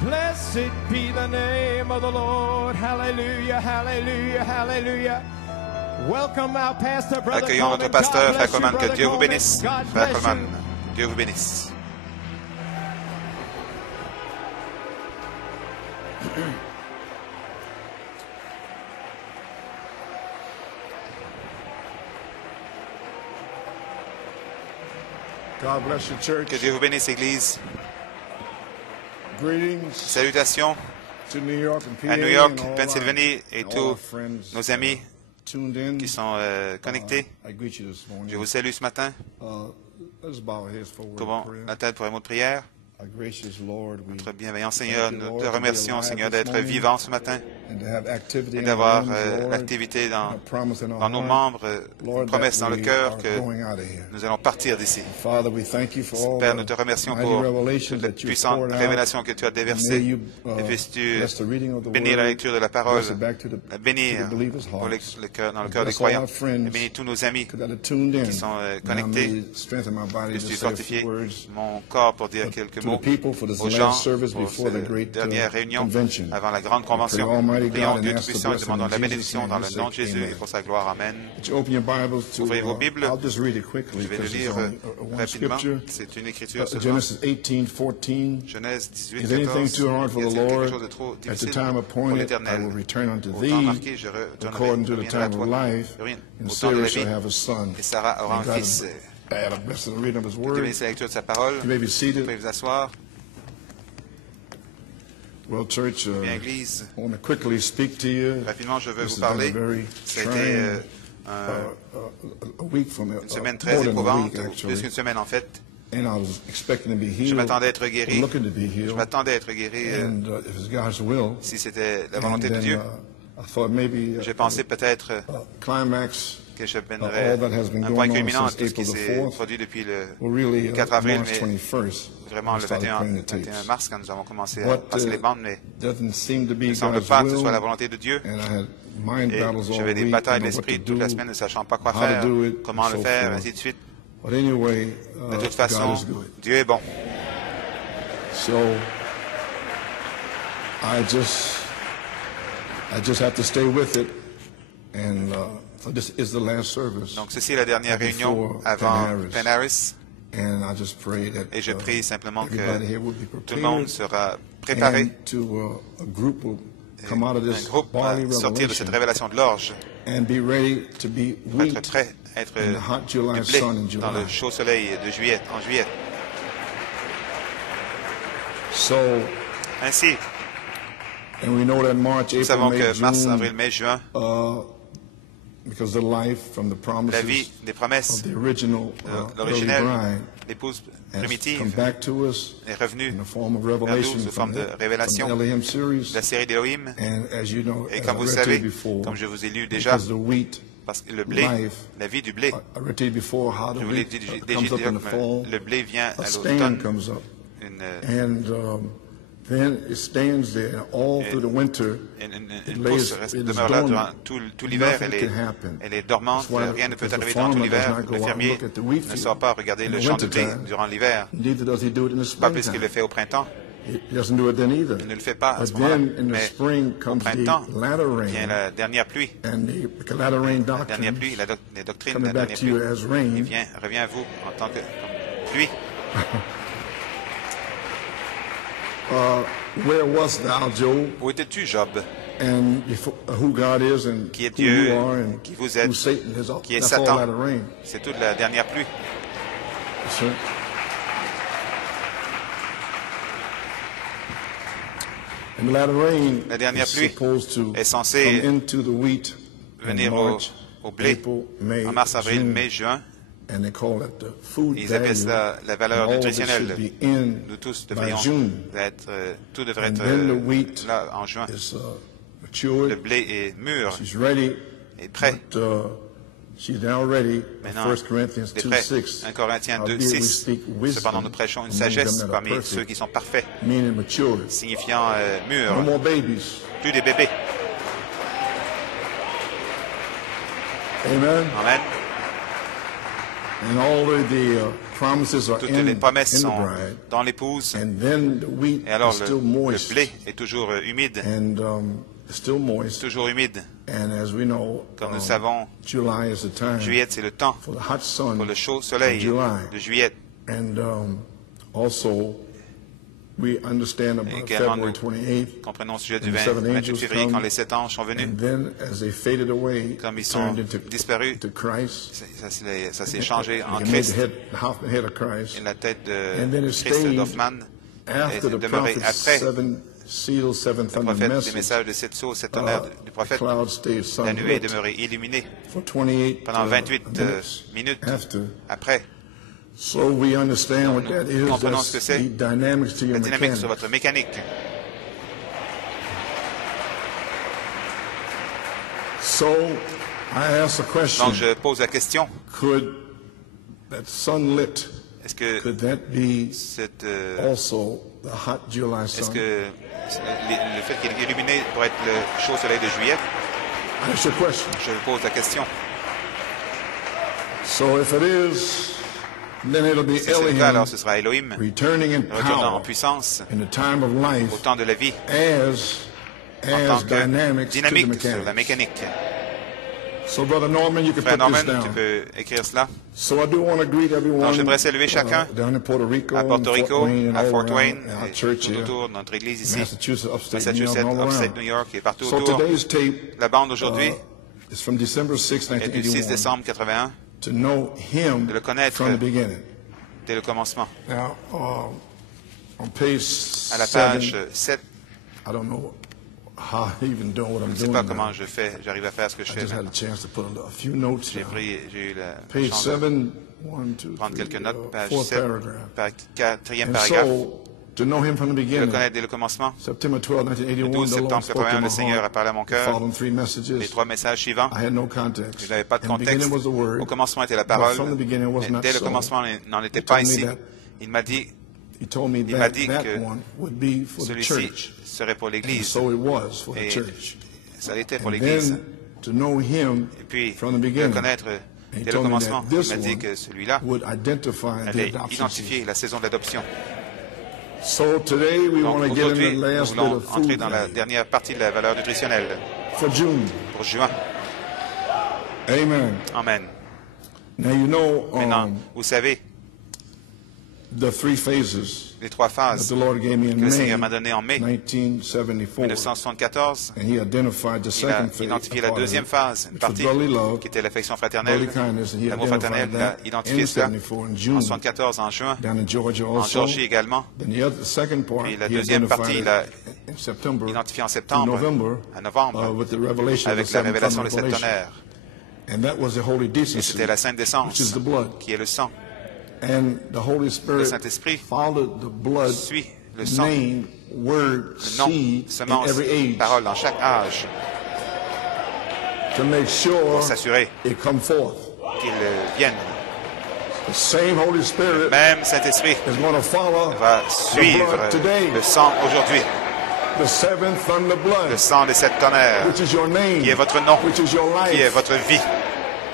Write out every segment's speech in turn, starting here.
Blessed be the name of the Lord. Hallelujah, hallelujah, hallelujah. Welcome our pastor, Brother Accueillons notre Coleman. pasteur, God Frère bless you, Coleman. Que Brother Dieu vous Coleman. bénisse. God Frère bless Coleman, you. Dieu vous bénisse. God bless you, church. Que Dieu vous bénisse, Église. Greetings Salutations to New York and PA à New York, and all Pennsylvanie et our tous friends nos amis tuned in. qui sont connectés. I greet you this morning. Je vous salue ce matin. Let's bow our heads for a word Tournons of prayer. la tête pour un mot de prière. Our gracious Lord, we Notre bienveillant thank Seigneur, you, nous Lord, te to be remercions, alive Seigneur, this d'être morning vivant ce matin and to have activity et in d'avoir our limbs, Lord, l'activité and dans, a promise in our nos heart, membres, Lord, une promesse that dans le we cœur are que going out of here. nous allons partir d'ici. Father, we thank you for all Père, nous the te remercions mighty pour revelations toute la that you've puissante poured out. révélation que tu as May déversée. you Et puisses-tu bless the reading of the bénir la word, lecture de la parole, bless it back to la bénir the believers' pour hearts. dans le cœur des Bless all croyants, our friends et bénis tous nos amis that are tuned in. qui sont Now connectés. may strengthen my body to Puisses-tu say a fortifier few words mon corps pour dire quelques to mots the people for this aux last gens service pour before the cette great dernière réunion convention. avant la grande I pray, convention. Almighty Prions God, Dieu and ask the Tout-Puissant et blessing demandons in la Jesus' bénédiction name. dans le We nom de say Jésus et amen. pour sa gloire. Amen. Would you open your Bibles to, Ouvrez vos Bibles. I'll just read it quickly Je vais le because it's lire only one rapidement. scripture. C'est une écriture seulement. Genesis 18:14. Genèse 18, Is anything 14. too hard for Y the a-t-il quelque Lord? chose de trop At the difficile time pour appointed, I l'Éternel? will return unto Au thee, temps marqué, je retournerai, according to the reviendrai à time toi. of life, Au and temps de la Sarah shall vie, have a son. et Sarah aura May un God fils. add a blessing to the reading of His Dieu word. bénisse la lecture de sa parole. You may be Vous seated. pouvez vous asseoir. Well, church, Bien, Église, I want to quickly speak to you. rapidement, je veux This vous has parler. been a very Ça a été trying un- a week from une semaine more très than a éprouvante, week, plus actually. qu'une semaine en fait. And I was expecting to be Je healed, m'attendais à être or guéri. looking to be Je healed, m'attendais à être guéri and if it's God's will. si c'était la And volonté de then Dieu. I thought maybe J'ai pensé peut-être climax que je all mènerais that has been un point going on culminant à since tout ce qui April the s'est 4th. produit depuis le Well, really, 4 avril, March mais 21st, vraiment I le started 21, playing the 21 tapes. mars quand nous avons commencé à What passer les bandes, mais doesn't seem to be il ne semble God's pas que ce soit la will, volonté de Dieu. and I had mind Et battles all j'avais des week, batailles I de know what to l'esprit toute la do. semaine ne sachant pas quoi how to faire, do it, comment and le so faire, forth. ainsi de suite. But anyway, De toute God façon, is good. Dieu est bon. So I just have to stay with it, and so this is the last service. Donc ceci est la dernière réunion before avant Penn Penn Harris. And I just pray that Et je prie simplement que everybody here will be tout le monde prepared, sera préparé. and to a group will Et come out of un this groupe va barley sortir de cette revelation révélation de l'orge and be ready to be pour être wheat prêt à être in the hot July du blé sun in dans le July. chaud soleil de juillet, en juillet. So, Ainsi, and we know that March, nous April, savons May, que mars, June, avril, mai, juin, because the life from the la promises vie des of promesses the original de early l'originel, bride l'épouse has come primitive, back to us est revenue in the form of vers revelation nous sous forme from de the révélation Elohim de series. la série d'Élohim. And as you know, Et as comme I vous le read to savez, you before, comme je vous ai lu déjà, because the wheat, parce que le blé, life, la vie du blé, I read to you before how the je vous l'ai wheat dit comes déjà, up in the fall, le blé vient a à stand l'automne, comes up, une, and then it stands there all through the winter. une pousse demeure là durant tout l'hiver, elle est dormante, rien ne peut arriver dans tout l'hiver. Le fermier ne sort pas regarder le champ de blé durant l'hiver, Neither does he do it in the pas plus qu'il le springtime. fait au printemps. He doesn't do it then either. Il ne le fait pas à But ce moment-là. then in the Mais spring au comes the printemps latter vient rain, la dernière pluie. and the latter rain La dernière doctrine pluie, les doctrines de coming la back dernière to you pluie, as rain. revient à vous en tant que comme pluie. Where was thou, Job? Où étais-tu, Job? And who God is, and Qui est who Dieu, you are, and qui vous êtes, who Satan is. qui est That's all Satan. latter rain. C'est toute la dernière pluie. So, and the latter rain La dernière is pluie supposed to est censée come into the wheat in venir March, au blé April, May, en mars, avril, June, mai, juin. and they call it the food Ils appellent value. ça la valeur And all of it nutritionnelle. should be in Nous tous by devrions June. être, tout devrait And être then the wheat là en juin. is Le matured. blé est mûr She's ready, et prêt. but she's now ready. Maintenant, 1 Corinthians il est prêt. 2:6. 1 Corinthiens 2, Howbeit we 6. speak wisdom Cependant, nous prêchons une among sagesse them that are parmi perfect, ceux qui sont parfaits, meaning matured. signifiant No mûrs, more babies. plus des bébés. Amen. Amen. And all of the promises are toutes les promesses in the sont bride. dans l'épouse. And then the wheat Et alors is still moist. le blé est toujours humide. And still moist. Toujours humide. And as we know, comme nous savons, July is the time juillet c'est le temps for the hot sun pour le chaud soleil de juillet. And also we understand about également, February 28th. Comprenons le sujet du 28 février quand les 7 anges sont venus. And then, as they faded away, comme ils sont disparus, ça s'est changé en Christ. Et la tête de Christ d'Hoffmann est demeurée après le prophète, les messages de 7 sceaux, 7 tonnerres du prophète. La nuée est demeurée illuminée pendant 28 minutes après. So we understand what that is. Comprenons ce que c'est, la dynamique sur votre mécanique. So I ask a question. Donc je pose la question. Could that sunlit, est-ce que could that be cette, also the hot July sun? Est-ce que le fait qu'il est illuminé pourrait être le chaud soleil de juillet? That's your question. Je pose la question. So if it is, then it'll be si c'est le cas, alors ce sera Elohim retournant en puissance in the time of life, au temps de la vie en tant que dynamique sur la mécanique. So, Brother Norman, you can Frère put Norman, this down. tu peux écrire cela. So I do want to greet everyone, donc j'aimerais saluer chacun down in Puerto Rico, à Porto Rico, à Fort Wayne, et tout autour de notre église ici, Massachusetts, upstate New York et partout so autour. Today's tape, la bande d'aujourd'hui is from December 6, est du 6 décembre 81. To know him de le connaître from the beginning. Dès le commencement. Now, on page à la page 7, I don't know how I even do what I'm doing. Je ne sais pas comment j'arrive à faire ce que je fais. J'ai eu la chance de prendre quelques notes. Page 7, quatrième and paragraphe. So, to know him from the De le beginning, connaître dès le commencement. September 12, 1981, Le 12 septembre 1981, le Seigneur a parlé à mon cœur. Les 3 messages suivants. I had no context. Je n'avais pas de And the beginning contexte. was the word, Au commencement était la but parole. from the beginning was Mais not dès le so. commencement, il n'en était He pas told me ici. that- Il m'a dit, He told me il m'a that dit that que one would be for the celui-ci church. serait pour And l'Église. so it was for the Et church. ça l'était pour And l'Église. then to know him Et puis, from the de le beginning. connaître And he dès le told me commencement, that il this m'a dit one que celui-là would identify the allait adoption identifier season. la saison de l'adoption. So today we Donc want to get aujourd'hui, in the nous last bit voulons of entrer food dans la dernière partie de la valeur nutritionnelle for June. pour juin. Amen. Amen. Now you know Maintenant, vous savez, the 3 phases les 3 that phases the Lord gave me in que le May Seigneur m'a données en mai 1974. 1974. And he identified the Il a second phase, identifié a la part of deuxième it, phase, une which was partie brotherly love, qui était l'affection fraternelle, brotherly kindness, and he l'amour fraternel. Il a identified that identifié in cela 74 in en June, 74 en juin, down in Georgia en also. Georgie également. Then the second part, Puis la he deuxième partie, il a identified in September, identifié en to septembre, November, à novembre, with the revelation of avec the la seven révélation thunder des 7 revelation. tonnerres. And that was the holy Et decency, c'était la sainte décence, which is the blood. qui est le sang. And the Holy Spirit Le Saint-Esprit followed the blood, suit le sang, name, word, le nom, seed in semence, every age, parole dans chaque âge, to make sure pour s'assurer it come forth. qu'il vienne. The same Holy Spirit Même Saint-Esprit is going to follow va the suivre blood today, le sang aujourd'hui, the seventh thunder blood, le sang des 7 tonnerres, which is your name, qui est votre nom, which is your life. qui est votre vie.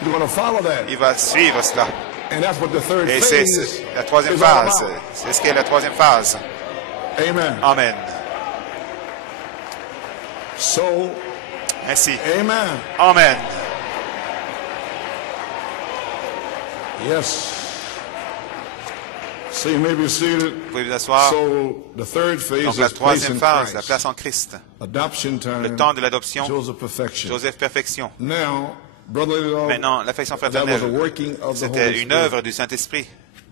You're going to follow that. Il va suivre cela. And that's what the third Et phase c'est la troisième is all phase. about. C'est ce qu'est la troisième phase. Amen. Amen. So, Ainsi. amen. Amen. Yes. So you may be seated. Vous pouvez vous asseoir. So the third phase Donc la is place troisième in phase, la Christ. place en Christ. Adoption time. Le temps de l'adoption. Joseph perfection. Joseph perfection. Now, brotherly love. Maintenant, l'affection that was fraternelle, a working of the Holy c'était une Spirit. œuvre du Saint-Esprit.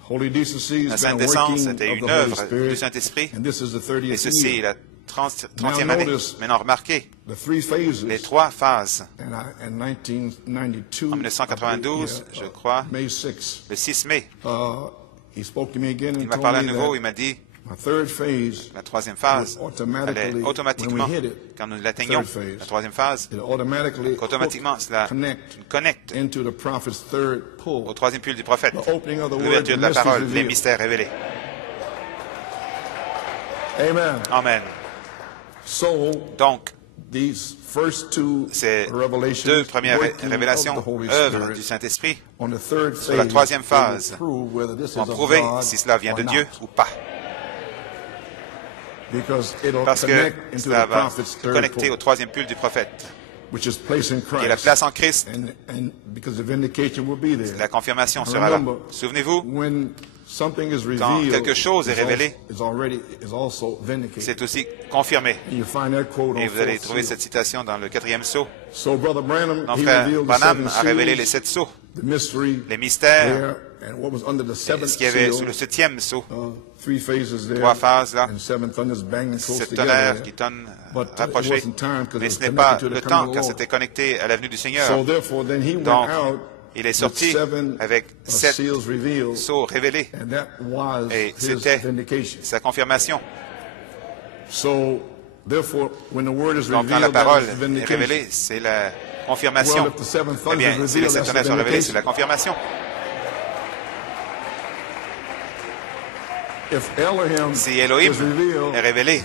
Holy decency La has Sainte been a Décence, working c'était of une the Holy œuvre Spirit. du Saint-Esprit. And this is the Et 30th ceci est year. la 30e Now année. notice Maintenant, remarquez the 3 phases. les 3 phases. And in 1992, En 1992, je crois, May 6, le 6 mai, he spoke to me again il and m'a told parlé à me nouveau, that il m'a dit, my third phase, la troisième phase allait when automatiquement, we hit it, quand nous l'atteignions, third phase, la troisième phase, it automatically qu'automatiquement cela connect connecte into the prophet's third au pull, troisième pull du prophète, the opening of the word, l'ouverture the de la mysteries parole, les revealed. mystères révélés. Amen. Amen. So Donc, Ces deux premières révélations, œuvres du Saint-Esprit, sur la troisième phase, vont prouver si cela vient de Dieu ou pas. Parce que cela va se connecter au troisième pull du prophète, qui est la place en Christ. La confirmation sera là. Souvenez-vous, quand quelque chose est révélé, c'est aussi confirmé. Et vous allez trouver cette citation dans le 4e sceau. Mon frère Branham a révélé les 7 sceaux, les mystères, ce qu'il y avait sous le 7e sceau. 3 phases là, 7 tonnerres qui tonnent rapprochés. Mais ce n'est pas le temps, car c'était connecté à la venue du Seigneur. Donc, il est sorti avec 7 sceaux révélés. Et c'était sa confirmation. Donc, quand la parole est révélée, c'est la confirmation. Eh bien, si les 7 tonnerres sont révélés, c'est la confirmation. Si Elohim est révélé,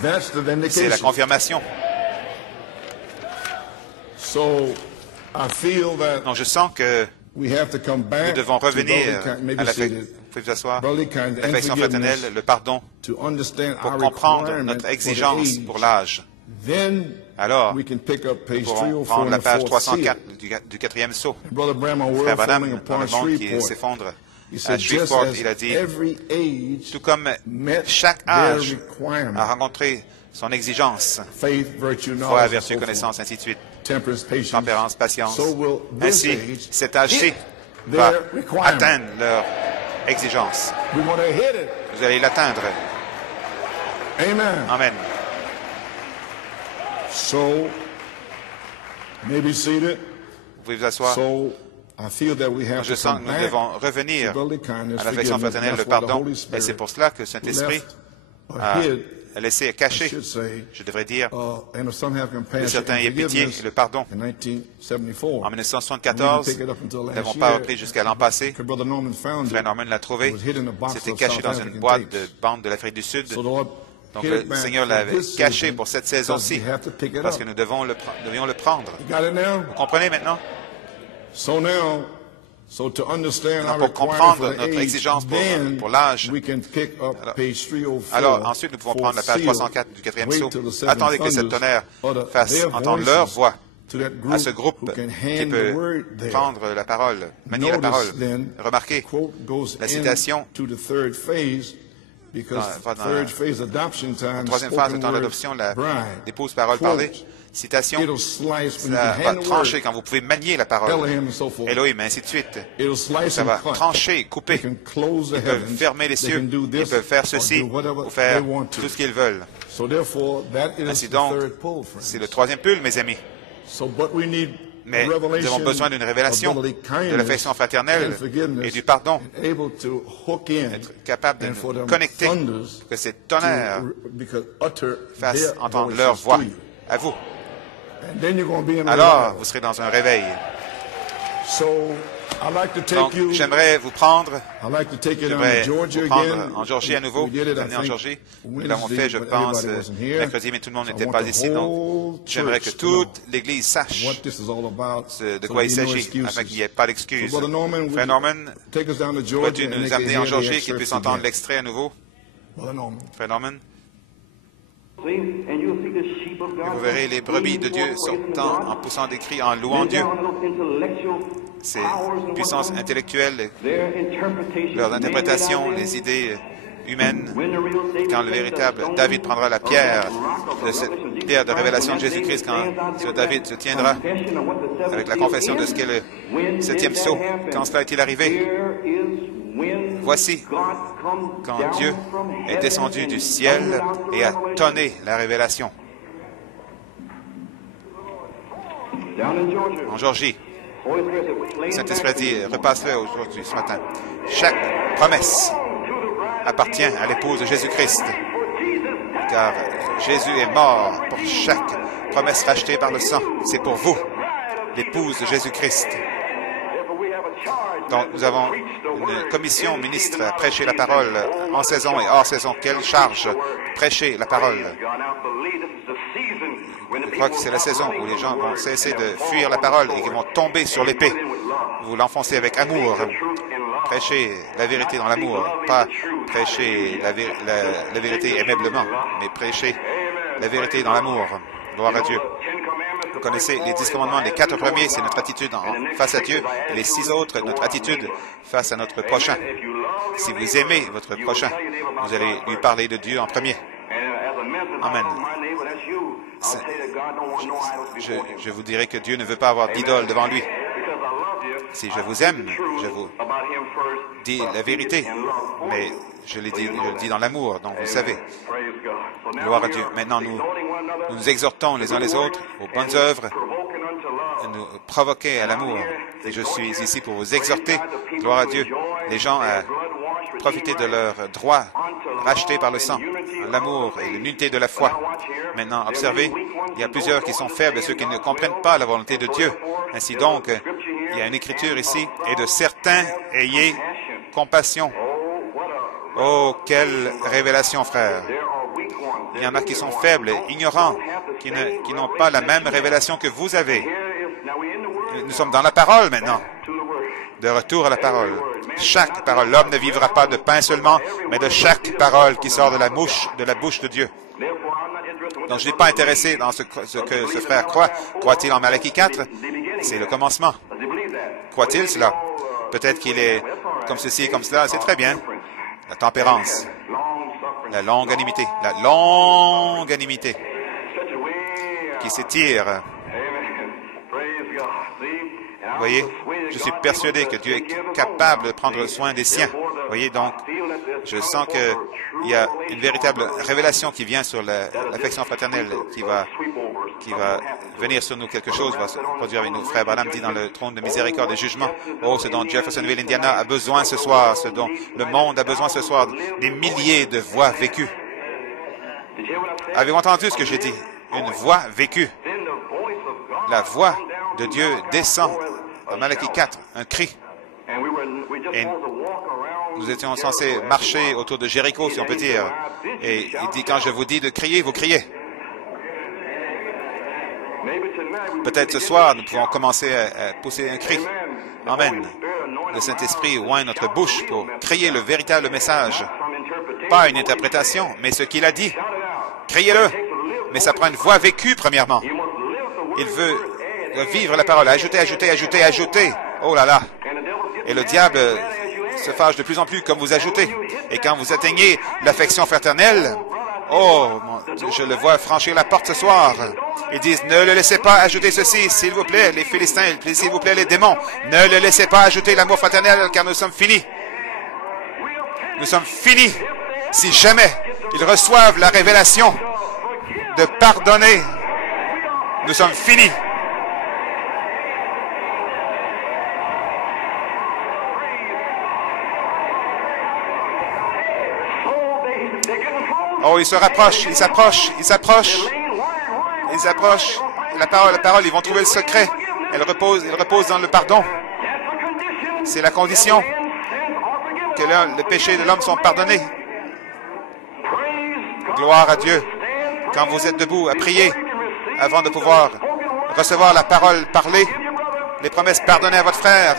c'est la confirmation. Donc, je sens que nous devons revenir à l'affection fraternelle, le pardon, pour comprendre notre exigence pour l'âge. Alors, nous pourrons prendre la page 304 du 4e sceau. Frère Branham, dans le monde qui s'effondre, à Shreveport, il a dit, tout comme chaque âge a rencontré son exigence, foi, vertu, connaissance, ainsi de suite, tempérance, patience, ainsi cet âge-ci va atteindre leur exigence. Vous allez l'atteindre. Amen. Vous pouvez vous asseoir. Je sens que nous devons revenir à l'affection fraternelle, le pardon, et c'est pour cela que le Saint-Esprit a laissé cacher, je devrais dire, de certains aient pitié et le pardon. En 1974, nous n'avons pas repris jusqu'à l'an passé. Frère Norman l'a trouvé. C'était caché dans une boîte de bande de l'Afrique du Sud. Donc le Seigneur l'avait caché pour cette saison-ci, parce que nous devions le prendre. Vous comprenez maintenant? Pour comprendre notre exigence pour l'âge, alors ensuite nous pouvons prendre la page 304 du 4e sceau. Attendez que les 7 tonnerres fassent entendre leur voix à ce groupe qui peut prendre la parole, manier la parole. Remarquez, la citation dans la troisième phase, le temps d'adoption, l'épouse parole parlée. Citation, ça va trancher quand vous pouvez manier la parole. Elohim, ainsi de suite. Ça va trancher, couper. Ils peuvent fermer les cieux, ils peuvent faire ceci ou faire tout ce qu'ils veulent. Ainsi donc, c'est le 3e pull, mes amis. Mais nous avons besoin d'une révélation de l'affection fraternelle et du pardon. Être capable de nous connecter pour que ces tonnerres fassent entendre leur voix à vous. Alors, vous serez dans un réveil. Donc, j'aimerais vous prendre, en Georgie à nouveau, amener en Georgie. Nous l'avons fait, je pense, mercredi, mais tout le monde n'était pas ici. Donc, j'aimerais que toute l'Église sache de quoi il s'agit, afin qu'il n'y ait pas d'excuses. Frère Norman, pourrais-tu nous amener en Georgie, qu'il puisse entendre l'extrait à nouveau? Frère Norman? Et vous verrez les brebis de Dieu sortant en poussant des cris, en louant Dieu. Ces puissances intellectuelles, leurs interprétations, les idées humaines, quand le véritable David prendra la pierre de cette pierre de révélation de Jésus-Christ, quand ce David se tiendra avec la confession de ce qu'est le 7e sceau, quand cela est-il arrivé? Voici quand Dieu est descendu du ciel et a tonné la révélation. En Georgie, Saint-Esprit dit, repasse-le aujourd'hui, ce matin. Chaque promesse appartient à l'épouse de Jésus-Christ, car Jésus est mort pour chaque promesse rachetée par le sang. C'est pour vous, l'épouse de Jésus-Christ. Donc, nous avons une commission ministre à prêcher la parole en saison et hors saison. Quelle charge! Prêcher la parole. Je crois que c'est la saison où les gens vont cesser de fuir la parole et qu'ils vont tomber sur l'épée. Vous l'enfoncez avec amour. Prêchez la vérité dans l'amour. Pas prêcher la vérité aimablement, mais prêcher la vérité dans l'amour. Gloire à Dieu. Vous connaissez les 10 commandements, les 4 premiers, c'est notre attitude face à Dieu. Et les 6 autres, notre attitude face à notre prochain. Si vous aimez votre prochain, vous allez lui parler de Dieu en premier. Amen. Je vous dirai que Dieu ne veut pas avoir d'idole devant lui. Si je vous aime, je vous dis la vérité, mais je le dis dans l'amour, donc vous le savez. Gloire à Dieu. Maintenant, nous exhortons les uns les autres aux bonnes œuvres, nous provoquer à l'amour. Et je suis ici pour vous exhorter, gloire à Dieu, les gens à profiter de leurs droits rachetés par le sang, l'amour et l'unité de la foi. Maintenant, observez, il y a plusieurs qui sont faibles, ceux qui ne comprennent pas la volonté de Dieu. Ainsi donc, il y a une écriture ici, et de certains, ayez compassion. Oh, quelle révélation, frère! Il y en a qui sont faibles, ignorants, qui n'ont pas la même révélation que vous avez. Nous sommes dans la parole maintenant. De retour à la parole. Chaque parole. L'homme ne vivra pas de pain seulement, mais de chaque parole qui sort de la bouche de Dieu. Donc, je n'ai pas intéressé dans ce que ce frère croit. Croit-il en Malachie 4? C'est le commencement. Croit-il cela? Peut-être qu'il est comme ceci, comme cela. C'est très bien. La tempérance. La longanimité. La longanimité. Qui s'étire. Vous voyez, je suis persuadé que Dieu est capable de prendre soin des siens. Vous voyez, donc, je sens qu'il y a une véritable révélation qui vient sur l'affection fraternelle, qui va venir sur nous. Quelque chose va se produire avec nous. Frère Branham dit dans le trône de miséricorde et jugement, oh, ce dont Jeffersonville, Indiana a besoin ce soir, ce dont le monde a besoin ce soir, des milliers de voix vécues. Avez-vous entendu ce que j'ai dit? Une voix vécue. La voix de Dieu descend dans Malachie 4, un cri. Et nous étions censés marcher autour de Jéricho, si on peut dire. Et il dit, quand je vous dis de crier, vous criez. Peut-être ce soir, nous pouvons commencer à pousser un cri. Amen. Le Saint-Esprit oint notre bouche pour crier le véritable message. Pas une interprétation, mais ce qu'il a dit. Criez-le. Mais ça prend une voix vécue, premièrement. Il veut vivre la parole. Ajouter, ajouter, ajouter, ajouter. Oh là là. Et le diable se fâche de plus en plus comme vous ajoutez. Et quand vous atteignez l'affection fraternelle, oh, je le vois franchir la porte ce soir. Ils disent, ne le laissez pas ajouter ceci, s'il vous plaît, les Philistins, s'il vous plaît, les démons. Ne le laissez pas ajouter l'amour fraternel, car nous sommes finis. Nous sommes finis. Si jamais ils reçoivent la révélation de pardonner, nous sommes finis. Oh, ils se rapprochent, ils s'approchent, ils s'approchent, ils s'approchent. La parole, ils vont trouver le secret. Elle repose dans le pardon. C'est la condition que le péché de l'homme sont pardonnés. Gloire à Dieu. Quand vous êtes debout à prier, avant de pouvoir recevoir la parole parlée, les promesses, pardonnez à votre frère.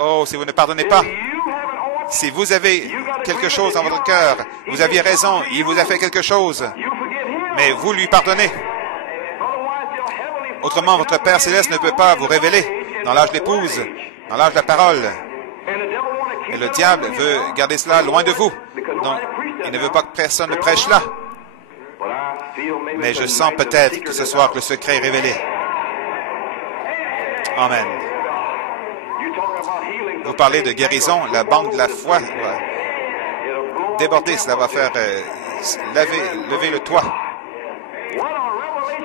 Oh, si vous ne pardonnez pas, si vous avez quelque chose dans votre cœur, vous aviez raison, il vous a fait quelque chose, mais vous lui pardonnez. Autrement, votre Père Céleste ne peut pas vous révéler dans l'âge de l'épouse, dans l'âge de la parole. Et le diable veut garder cela loin de vous. Donc, il ne veut pas que personne ne prêche là. Mais je sens peut-être que ce soir que le secret est révélé. Amen. Vous parlez de guérison, la banque de la foi va déborder, cela va faire lever le toit.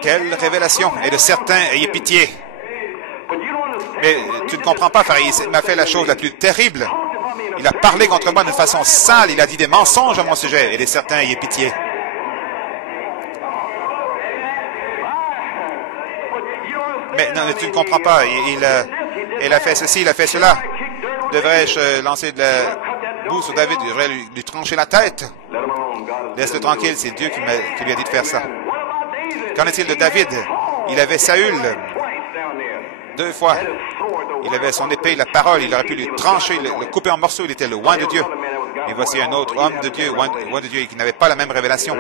Quelle révélation! Et de certains, ayez pitié. Mais tu ne comprends pas, frère, il m'a fait la chose la plus terrible. Il a parlé contre moi d'une façon sale, il a dit des mensonges à mon sujet. Et de certains, ayez pitié. Mais non, tu ne comprends pas. il a fait ceci, il a fait cela. Devrais-je lancer de la boue sur David? Je devrais lui trancher la tête. Laisse-le tranquille, c'est Dieu qui lui a dit de faire ça. Qu'en est-il de David? Il avait Saül 2 fois. Il avait son épée, la parole. Il aurait pu lui trancher, le couper en morceaux. Il était le oint de Dieu. Et voici un autre homme de Dieu, oint de Dieu, qui n'avait pas la même révélation.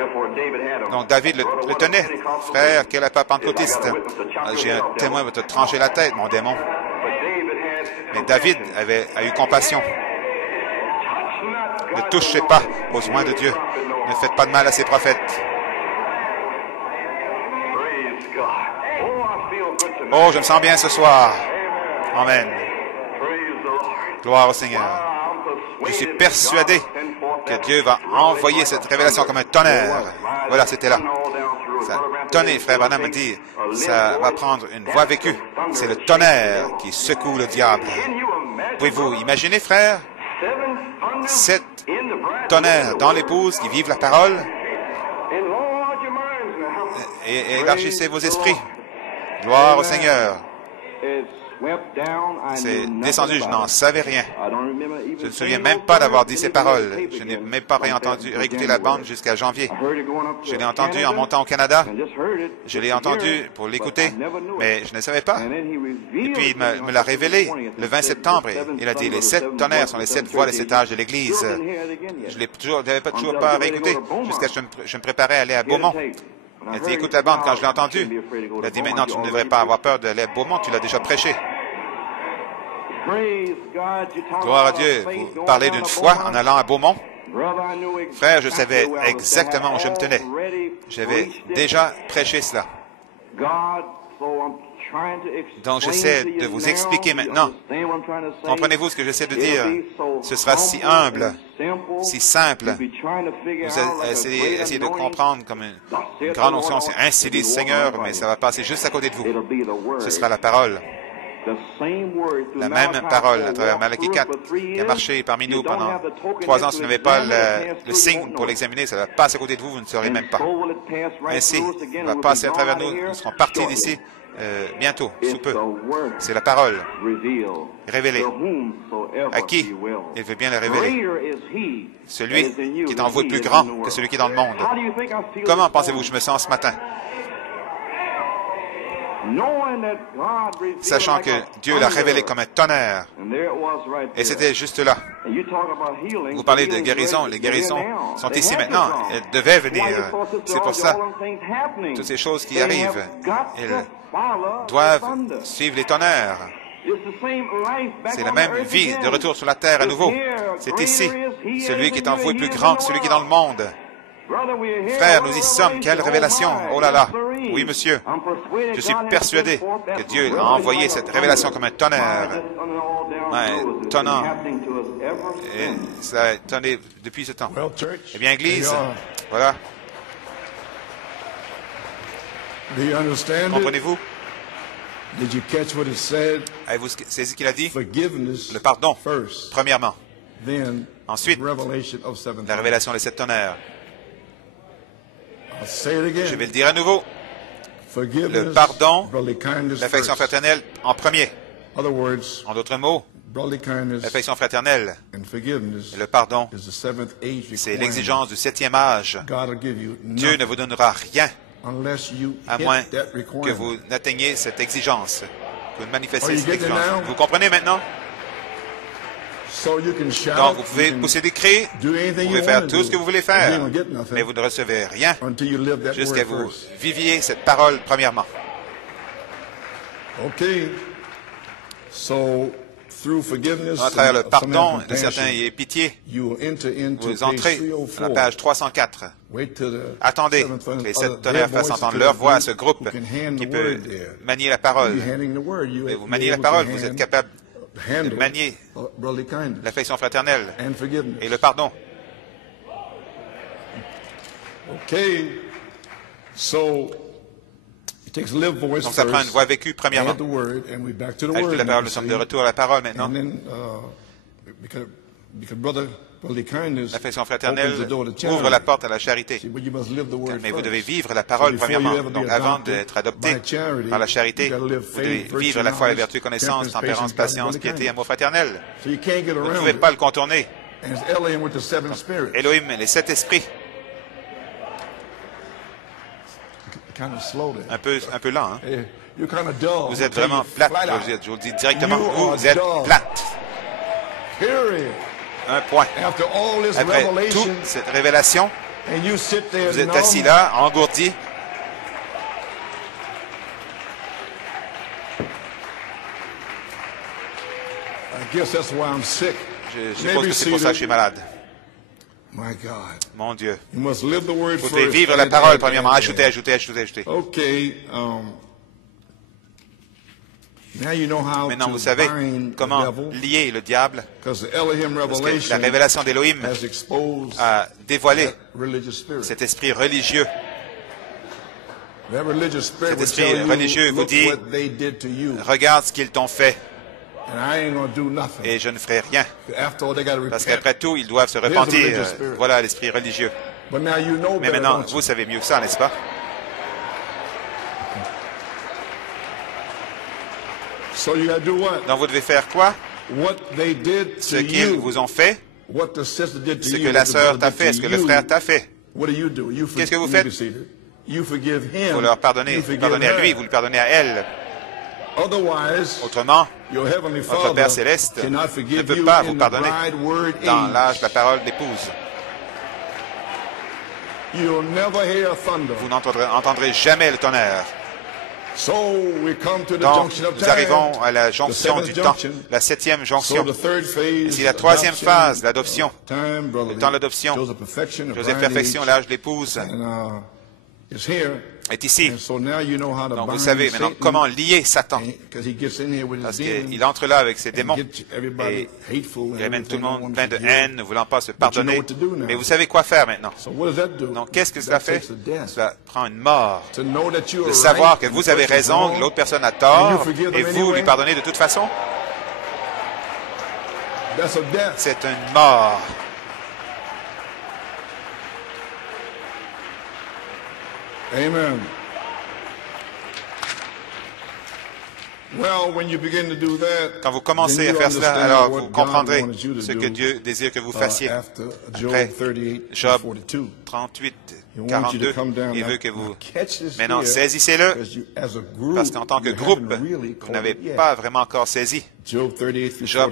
Donc David le tenait. Frère, quel pas pentecôtiste. J'ai un témoin pour te trancher la tête, mon démon. Mais David a eu compassion. Ne touchez pas aux oints de Dieu. Ne faites pas de mal à ses prophètes. Oh, je me sens bien ce soir. Amen. Gloire au Seigneur. Je suis persuadé que Dieu va envoyer cette révélation comme un tonnerre. Voilà, c'était là. Ça tonnerre, frère Branham me dit, ça va prendre une voix vécue. C'est le tonnerre qui secoue le diable. Pouvez-vous imaginer, frère, 7 tonnerres dans l'épouse qui vivent la parole? Et élargissez vos esprits. Gloire au Seigneur. C'est descendu, je n'en savais rien. Je ne me souviens même pas d'avoir dit ces paroles. Je n'ai même pas réécouté la bande jusqu'à janvier. Je l'ai entendu en montant au Canada. Je l'ai entendu pour l'écouter, mais je ne savais pas. Et puis il me l'a révélé le 20 septembre. Il a dit, les 7 tonnerres sont les 7 voix, les 7 âges de l'Église. Je n'avais toujours pas réécouté jusqu'à ce que je me préparais à aller à Beaumont. Il a dit, écoute la bande, quand je l'ai entendu. Il a dit, maintenant, tu ne devrais pas avoir peur d'aller à Beaumont, tu l'as déjà prêché. Gloire à Dieu. Vous parlez d'une foi en allant à Beaumont. Frère, je savais exactement où je me tenais. J'avais déjà prêché cela. Donc, j'essaie de vous expliquer maintenant. Comprenez-vous ce que j'essaie de dire? Ce sera si humble, si simple. Vous essayez de comprendre comme une grande notion. C'est ainsi dit Seigneur, mais ça va passer juste à côté de vous. Ce sera la parole. La même parole à travers Malachie 4 qui a marché parmi nous pendant 3 ans. Si vous n'avez pas le signe pour l'examiner, ça va passer à côté de vous, vous ne saurez même pas. Ainsi, il va passer à travers nous. Nous serons partis d'ici bientôt, sous peu. C'est la parole révélée. À qui il veut bien la révéler? Celui qui est en vous est plus grand que celui qui est dans le monde. Comment pensez-vous que je me sens ce matin? Sachant que Dieu l'a révélé comme un tonnerre. Et c'était juste là. Vous parlez de guérison. Les guérisons sont ici maintenant. Elles devaient venir. C'est pour ça. Toutes ces choses qui arrivent, elles doivent suivre les tonnerres. C'est la même vie de retour sur la terre à nouveau. C'est ici. Celui qui est en vous est plus grand que celui qui est dans le monde. Frère, nous y sommes. Quelle révélation! Oh là là! Oui, monsieur. Je suis persuadé que Dieu a envoyé cette révélation comme un tonnerre. Un tonnant. Et ça a tonné depuis ce temps. Eh bien, Église, voilà. Comprenez-vous? Avez-vous saisi ce qu'il a dit? Le pardon, premièrement. Ensuite, la révélation des 7 tonnerres. Je vais le dire à nouveau. Le pardon, l'affection fraternelle en premier. En d'autres mots, l'affection fraternelle et le pardon, c'est l'exigence du 7e âge. Dieu ne vous donnera rien à moins que vous n'atteigniez cette exigence, que vous manifestiez cette exigence. Vous comprenez maintenant? Donc, vous pouvez pousser des cris, vous pouvez faire tout ce que vous voulez faire, mais vous ne recevez rien jusqu'à ce que vous viviez cette parole premièrement. À travers le pardon de certains et pitié, vous entrez à la page 304. Attendez que les 7 tonnerres fassent entendre leur voix à ce groupe qui peut manier la parole. Et vous maniez la parole, vous êtes capable de manier l'affection fraternelle et le pardon. Donc ça prend une voix vécue premièrement. Ajoutez la parole, nous sommes de retour à la parole maintenant. L'affection fraternelle ouvre la porte à la charité. Mais vous devez vivre la parole premièrement. Donc avant d'être adopté par la charité, vous devez vivre la foi, la vertu, connaissance, tempérance, patience, piété, amour fraternel. Vous ne pouvez pas le contourner. Elohim, les 7 esprits. Un peu lent, hein? Vous êtes vraiment plate, je vous le dis directement. Vous êtes plate. Un point. Après toute cette révélation, vous êtes assis là, engourdi. Je suppose que c'est pour ça que je suis malade. Mon Dieu. Vous devez vivre la parole, premièrement. Ajoutez. Maintenant, vous savez comment lier le diable, parce que la révélation d'Élohim a dévoilé cet esprit religieux. Cet esprit religieux vous dit, regarde ce qu'ils t'ont fait, et je ne ferai rien. Parce qu'après tout, ils doivent se repentir. Voilà l'esprit religieux. Mais maintenant, vous savez mieux que ça, n'est-ce pas? Donc vous devez faire quoi? Ce qu'ils vous ont fait, ce que la sœur t'a fait, ce que le frère t'a fait. Qu'est-ce que vous faites? Vous leur pardonnez. Vous pardonnez à lui, vous lui pardonnez à elle. Autrement, votre Père Céleste ne peut pas vous pardonner dans l'âge de la parole d'épouse. Vous n'entendrez jamais le tonnerre. Donc, nous arrivons à la jonction du temps, la 7e jonction. C'est la 3e phase, l'adoption. Le temps de l'adoption. Joseph Perfection, l'âge de l'épouse, est ici. Donc, vous savez maintenant comment lier Satan. Parce qu'il entre là avec ses démons. Et il amène tout le monde plein de haine, ne voulant pas se pardonner. Mais vous savez quoi faire maintenant. Donc, qu'est-ce que cela fait? Cela prend une mort. De savoir que vous avez raison, que l'autre personne a tort, et vous lui pardonnez de toute façon. C'est une mort. Amen. Quand vous commencez à faire cela, alors vous comprendrez ce que Dieu désire que vous fassiez. Après Job 38, 42, il veut que vous... Maintenant, saisissez-le, parce qu'en tant que groupe, vous n'avez pas vraiment encore saisi. Job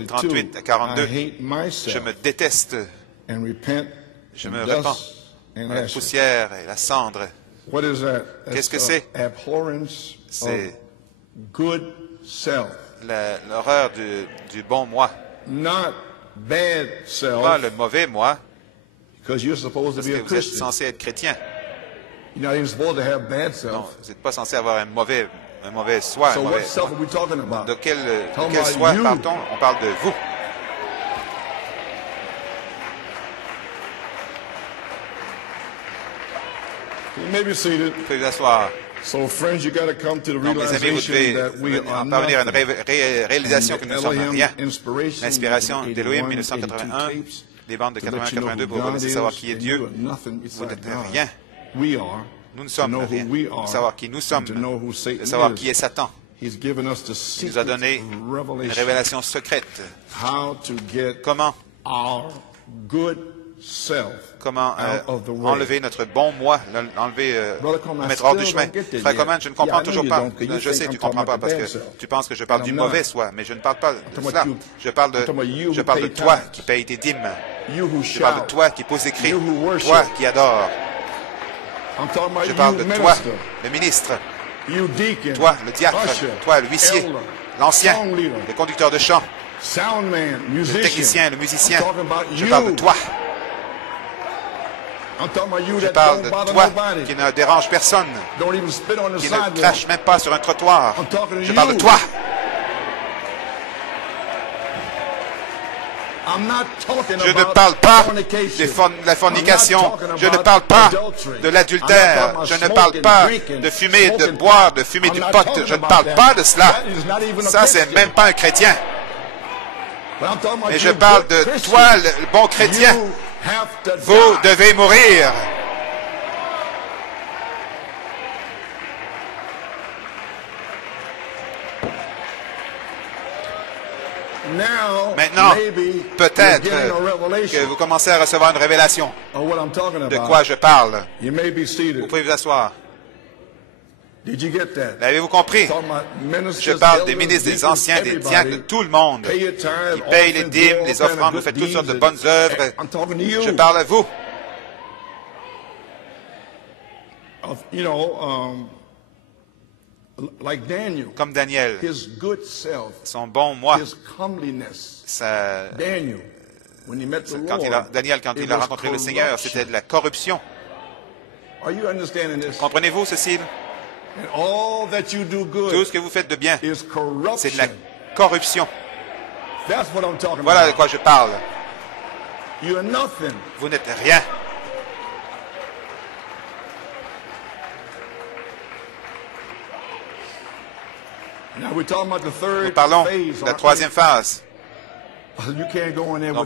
38, 42, je me déteste, je me répands dans la poussière et la cendre. Qu'est-ce que c'est? C'est l'horreur du bon moi. Pas le mauvais moi, parce que vous êtes censé être chrétien. Non, vous n'êtes pas censé avoir un mauvais soi. De quel soi parle-t-on? On parle de vous. Vous pouvez vous asseoir. Donc, mes amis, vous devez en parvenir à une réalisation que nous ne sommes rien. L'inspiration d'Élohim 1981, les bandes de 80-82 pour vous savoir qui est Dieu. Vous n'êtes rien. Nous ne sommes rien. Pour savoir qui nous sommes, de savoir qui est Satan. Il nous a donné une révélation secrète. Comment enlever notre bon moi, le mettre hors du chemin. Frère Coman, je ne comprends toujours pas. Je sais que tu ne comprends pas parce que tu penses que je parle du mauvais soi, mais je ne parle pas de cela. Je parle de toi qui paye tes dîmes. Je parle de toi qui pose des cris. Toi qui adore. Je parle de toi, le ministre. Toi, le diacre. Toi, l'huissier. L'ancien. Le conducteur de chant. Le technicien, le musicien. Je parle de toi. Je parle de toi qui ne dérange personne, qui ne crache même pas sur un trottoir. Je parle de toi. Je ne parle pas de la fornication. Je ne parle pas de l'adultère. Je ne parle pas de fumer, de boire, de fumer du pot. Je ne parle pas de cela. Ça, c'est même pas un chrétien. Mais je parle de toi, le bon chrétien. Vous devez mourir. Maintenant, peut-être que vous commencez à recevoir une révélation de quoi je parle. Vous pouvez vous asseoir. L'avez-vous compris? Je parle des ministres, des anciens, des diacres, de tout le monde qui payent les dîmes, les offrandes, vous faites toutes sortes de bonnes œuvres. Je parle à vous. Comme Daniel, son bon moi, Daniel, quand il a rencontré le Seigneur, c'était de la corruption. Comprenez-vous ceci? Tout ce que vous faites de bien, c'est de la corruption. Voilà de quoi je parle. Vous n'êtes rien. Nous parlons de la troisième phase. Donc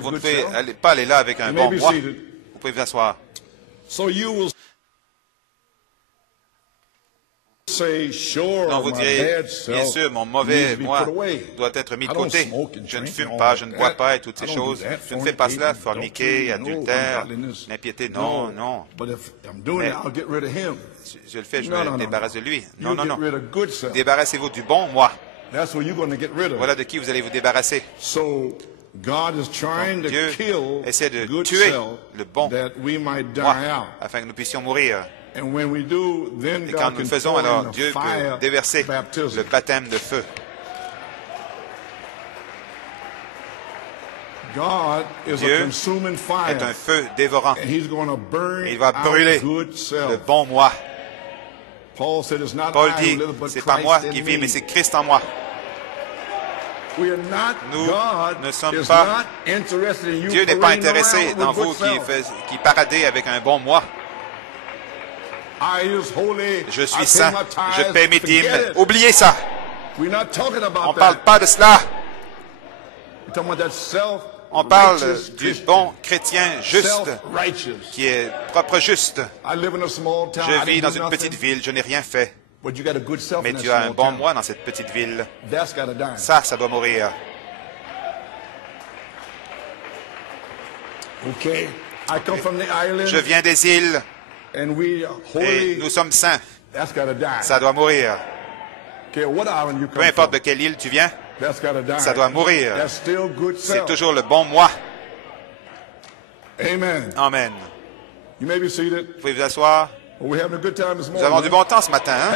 vous ne pouvez pas aller là avec un bon moi. Vous pouvez vous asseoir. Donc vous direz, bien sûr, mon mauvais moi doit être mis de côté. Je ne fume pas, je ne bois pas et toutes ces choses. Je ne fais pas cela, forniquer, adultère, l'impiété, non, non. Mais je le fais, je me débarrasse de lui. Non, non, non. Débarrassez-vous du bon moi. Voilà de qui vous allez vous débarrasser. Donc, Dieu essaie de tuer le bon moi afin que nous puissions mourir. Et quand nous le faisons, alors Dieu peut déverser le baptême de feu. Dieu est un feu dévorant. Et il va brûler le bon moi. Paul dit, c'est pas moi qui vis, mais c'est Christ en moi. Nous ne sommes pas... Dieu n'est pas intéressé dans vous qui paradez avec un bon moi. Je suis saint, je paie mes dîmes. Oubliez ça. On ne parle pas de cela. On parle du bon chrétien juste, qui est propre juste. Je vis dans une petite ville, je n'ai rien fait. Mais tu as un bon moi dans cette petite ville. Ça doit mourir. Je viens des îles. Et nous sommes saints. Ça doit mourir. Peu importe de quelle île tu viens, ça doit mourir. C'est toujours le bon moi. Amen. Vous pouvez vous asseoir. Nous avons du bon temps ce matin. Hein?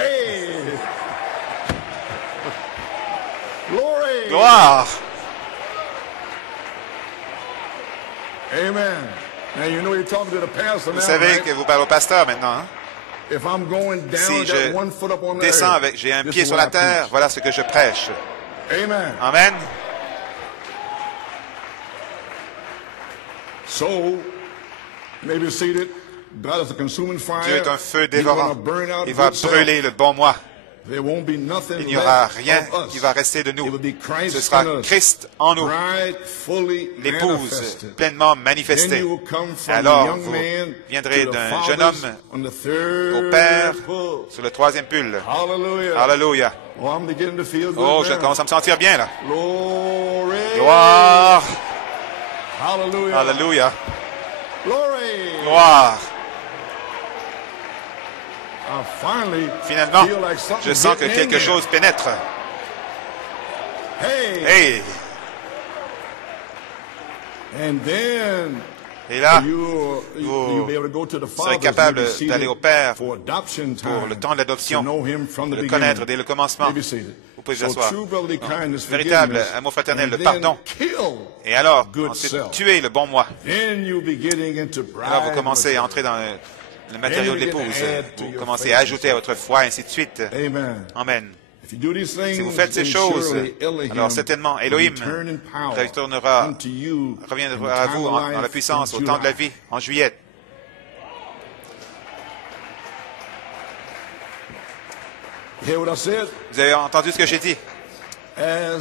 Gloire. Amen. Vous savez que vous parlez au pasteur maintenant. Hein? Si je descends avec, j'ai un pied sur la terre, voilà ce que je prêche. Amen. Dieu est un feu dévorant. Il va brûler le bon moi. Il n'y aura rien qui va rester de nous. Ce sera Christ en nous, l'épouse pleinement manifestée. Alors vous viendrez d'un jeune homme au Père sur le troisième pull. Alléluia. Oh, je commence à me sentir bien là. Gloire. Alléluia. Gloire. Finalement, je sens que quelque chose pénètre. Hey! Et là, vous serez capable d'aller au Père pour le temps de l'adoption, de le connaître dès le commencement. Vous pouvez vous asseoir. Véritable amour fraternel, le pardon. Et alors, ensuite, tuer le bon moi. Alors, vous commencez à entrer dans le matériau de l'épouse. Vous commencez à ajouter à votre foi, ainsi de suite. Amen. Si vous faites ces choses, alors certainement Elohim reviendra à vous dans la puissance au temps de la vie, en juillet. Vous avez entendu ce que j'ai dit? en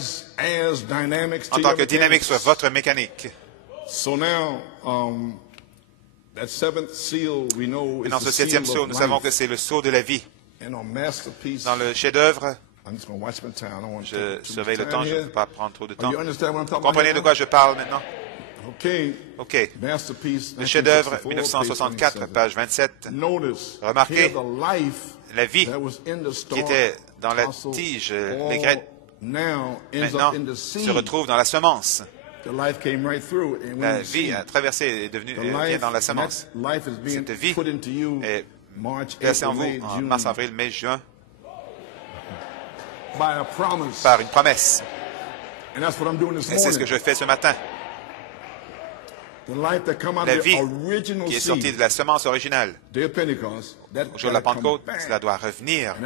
tant que dynamique soit votre mécanique. Et dans ce septième sceau, nous savons que c'est le sceau de la vie. Dans le chef-d'œuvre, je surveille le temps, je ne veux pas prendre trop de temps. Vous comprenez de quoi je parle maintenant? OK. Le chef-d'œuvre, 1964, page 27. Remarquez la vie qui était dans la tige, l'aigrette, maintenant se retrouve dans la semence. La vie a traversé et vient dans la semence. Cette vie est placée en vous en mars, avril, mai, juin par une promesse. Et c'est ce que je fais ce matin. La vie qui est sortie de la semence originale au jour de la Pentecôte, cela doit revenir.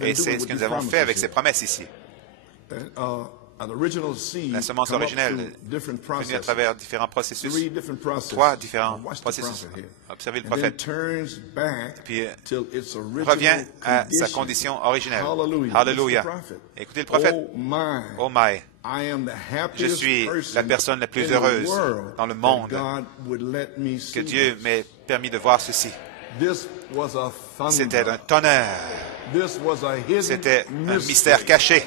Et c'est ce que nous avons fait avec ces promesses ici. La semence originelle venue à travers différents processus, 3 différents processus. Observez le prophète. Puis revient à sa condition originelle. Alléluia. Écoutez le prophète. Oh my. Je suis la personne la plus heureuse dans le monde que Dieu m'ait permis de voir ceci. C'était un tonnerre. C'était un mystère caché.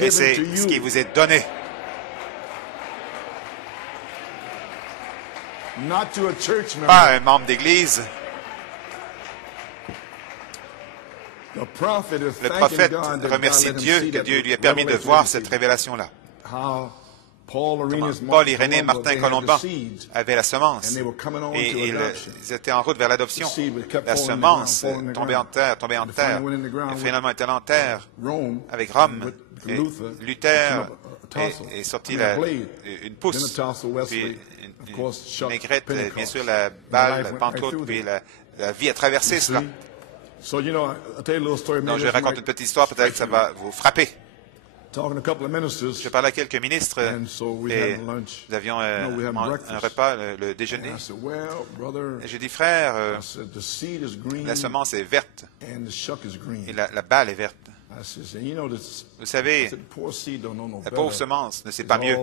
Et c'est ce qui vous est donné. Pas un membre d'église. Le prophète remercie Dieu que Dieu lui ait permis de voir cette révélation-là. Comment Paul, Irénée, Martin, Colomban avaient la semence et ils étaient en route vers l'adoption. La semence tombait en terre, et finalement était en terre avec Rome. Et Luther est sorti une pousse, puis une aigrette, bien sûr la balle, la Pentecôte, puis la vie a traversé cela. Donc je raconte une petite histoire, peut-être que ça va vous frapper. Je parlais à quelques ministres et nous avions un repas, le déjeuner. Et j'ai dit, frère, la semence est verte et la balle est verte. Vous savez, la pauvre semence ne sait pas mieux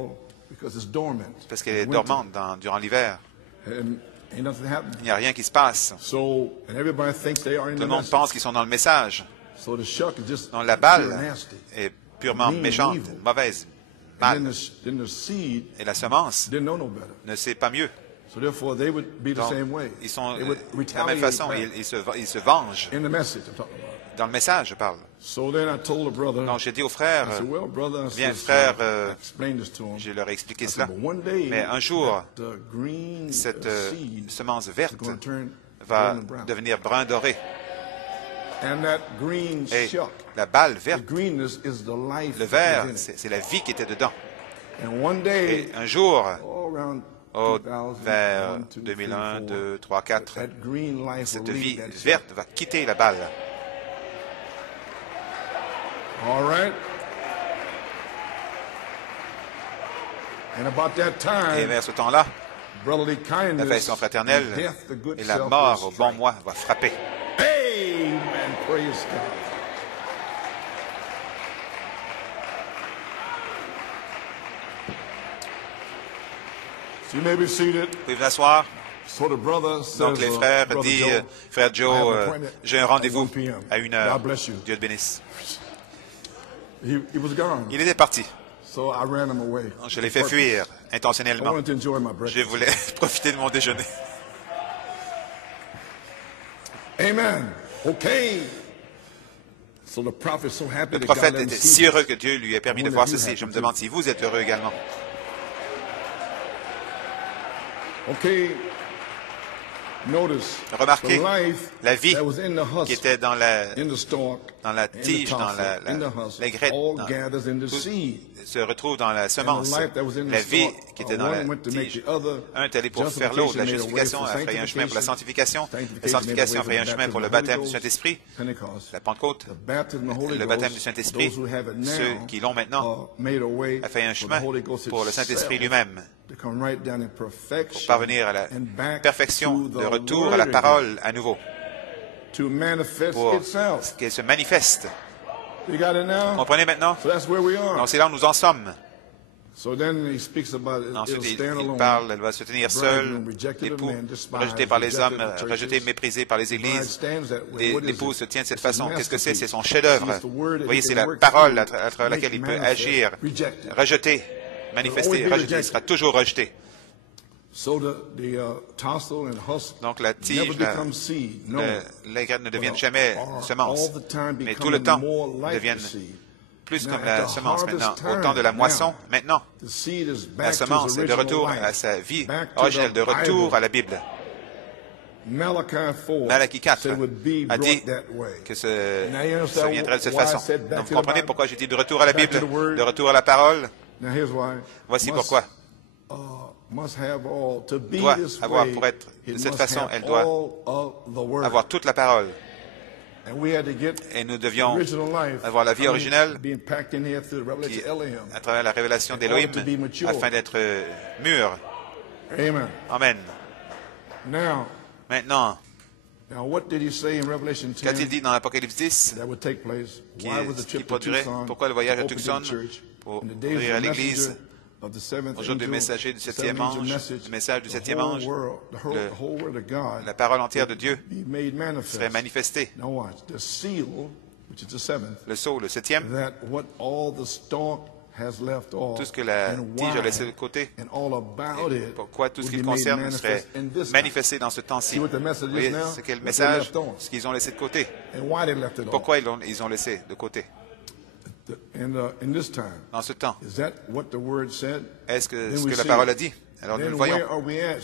parce qu'elle est dormante durant l'hiver. Il n'y a rien qui se passe. Tout le monde pense qu'ils sont dans le message. Donc la balle est purement méchante, mauvaise, mal. Et la semence ne sait pas mieux. Donc, ils sont de la même façon, ils se vengent. Dans le message, je parle. Donc j'ai dit au frère, bien frère, je leur ai expliqué cela. Mais un jour, cette semence verte va devenir brun doré. Et la balle verte, le vert, c'est la vie qui était dedans. Et un jour, vers 2001, 2, 3, 4, cette vie verte va quitter la balle. Et vers ce temps-là, l'affection fraternelle et la mort au bon mois va frapper. Amen. Praise God. So you may be seated. Vous pouvez vous asseoir. So the brother says, donc les frères disent, frère Joe, j'ai un rendez-vous à 1h. God bless you. Dieu te bénisse. He was gone. Il était parti. So I ran him away. Je l'ai fait fuir intentionnellement. I wanted to enjoy my breakfast. Je voulais profiter de mon déjeuner. Amen. Okay. So the prophet so happy Le prophète était si heureux que Dieu lui ait permis de voir ceci. Je me demande si vous êtes heureux également. Okay. Remarquez, la vie qui était dans la tige, dans l'aigrette, tout se retrouve dans la semence. La vie qui était dans la tige. Un est allé pour faire l'autre. La justification a fait un chemin pour la sanctification. La sanctification a fait un chemin pour le baptême du Saint-Esprit. La Pentecôte, le baptême du Saint-Esprit, ceux qui l'ont maintenant, a fait un chemin pour le Saint-Esprit lui-même, pour parvenir à la perfection, de retour à la parole à nouveau, pour qu'elle se manifeste. You got it now? Comprenez maintenant? So that's where we are. Donc c'est là où nous en sommes. So then he speaks about it. Ensuite, il parle, elle va se tenir seule, l'époux rejeté par les hommes, rejeté, méprisé par les églises. L'époux se tient de cette façon. Qu'est-ce que c'est? C'est son chef-d'œuvre. Vous voyez, c'est la parole à travers laquelle il peut agir, rejeter, manifester, rejeter. Il sera toujours rejeté. Donc la tige, les graines ne deviennent jamais semence, mais tout le temps deviennent plus comme la semence maintenant. Au temps de la moisson, maintenant, la semence est de retour à sa vie originelle, de retour à la Bible. Malachie 4 a dit que ça viendrait de cette façon. Donc vous comprenez pourquoi j'ai dit de retour à la Bible, de retour à la parole? Voici pourquoi. Doit avoir, pour être de cette façon, elle doit avoir toute la parole. Et nous devions avoir la vie originelle qui, à travers la révélation d'Élohim, afin d'être mûr. Amen. Maintenant, qu'a-t-il dit dans l'Apocalypse 10 qui produirait? Pourquoi le voyage à Tucson? Pour ouvrir à l'Église au jour du messager du septième ange, le message du septième ange, la parole entière de Dieu serait manifestée. Le sceau, le septième, tout ce que la tige a laissé de côté, pourquoi tout ce qui le concerne serait manifesté dans ce temps-ci. Vous voyez, c'est quel message? Ce qu'ils ont laissé de côté. Pourquoi ils ont laissé de côté? Dans ce temps, est-ce que ce que la parole a dit? Alors nous le voyons.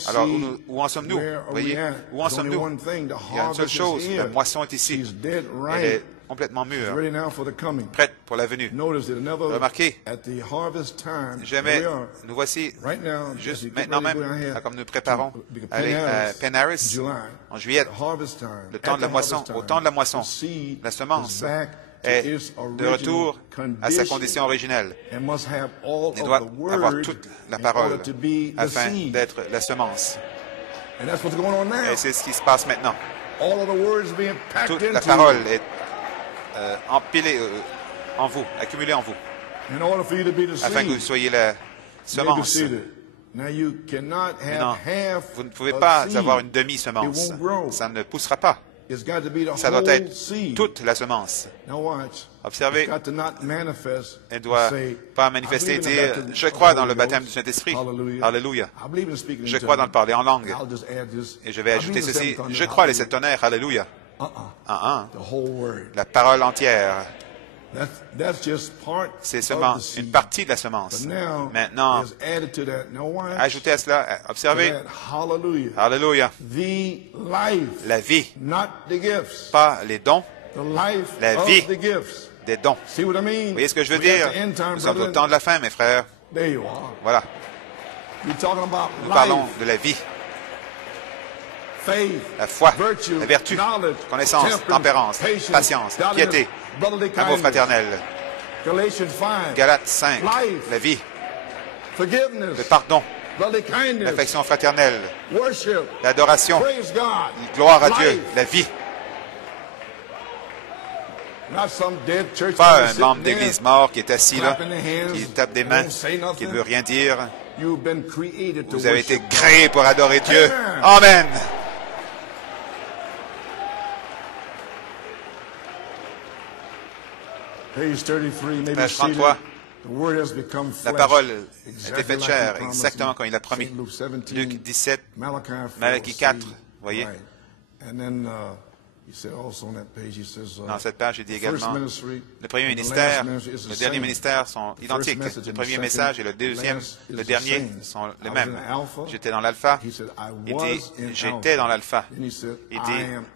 Alors où en sommes-nous? Vous voyez, où en sommes-nous? Il y a une seule chose, la moisson est ici. Elle est complètement mûre, prête pour la venue. Remarquez, jamais, nous voici, juste maintenant même, comme nous préparons à aller à Penn Harris, en juillet, le temps de la moisson, au temps de la moisson, la semence est de retour à sa condition originelle. Elle doit avoir toute la parole afin d'être la semence. Et c'est ce qui se passe maintenant. Toute la parole est empilée en vous, accumulée en vous, afin que vous soyez la semence. Non, vous ne pouvez pas avoir une demi-semence. Ça ne poussera pas. Ça doit être toute la semence. Observez, elle ne doit pas manifester et dire « Je crois dans le baptême du Saint-Esprit. Alléluia. Je crois dans le parler en langue. » Et je vais ajouter ceci « Je crois les sept tonnerres. Alléluia. » La parole entière. C'est seulement une partie de la semence. Maintenant, ajoutez à cela, observez, Alléluia, la vie, pas les dons, la vie des dons. Vous voyez ce que je veux dire? Nous sommes au temps de la fin, mes frères. Voilà. Nous parlons de la vie. La foi, la vertu, connaissance, tempérance, patience, piété, amour fraternel. Galates 5, la vie, le pardon, l'affection fraternelle, l'adoration, gloire à Dieu, la vie. Pas un membre d'église mort qui est assis là, qui tape des mains, qui ne veut rien dire. Vous avez été créés pour adorer Dieu. Amen. Page 33, la parole a été faite chair, exactement comme il a promis. Luc 17, Malachie 4, vous voyez. Dans cette page, il dit également, le premier ministère, le dernier ministère sont identiques. Le premier message et le dernier sont les mêmes. J'étais dans l'alpha. Il dit, j'étais dans l'alpha. Il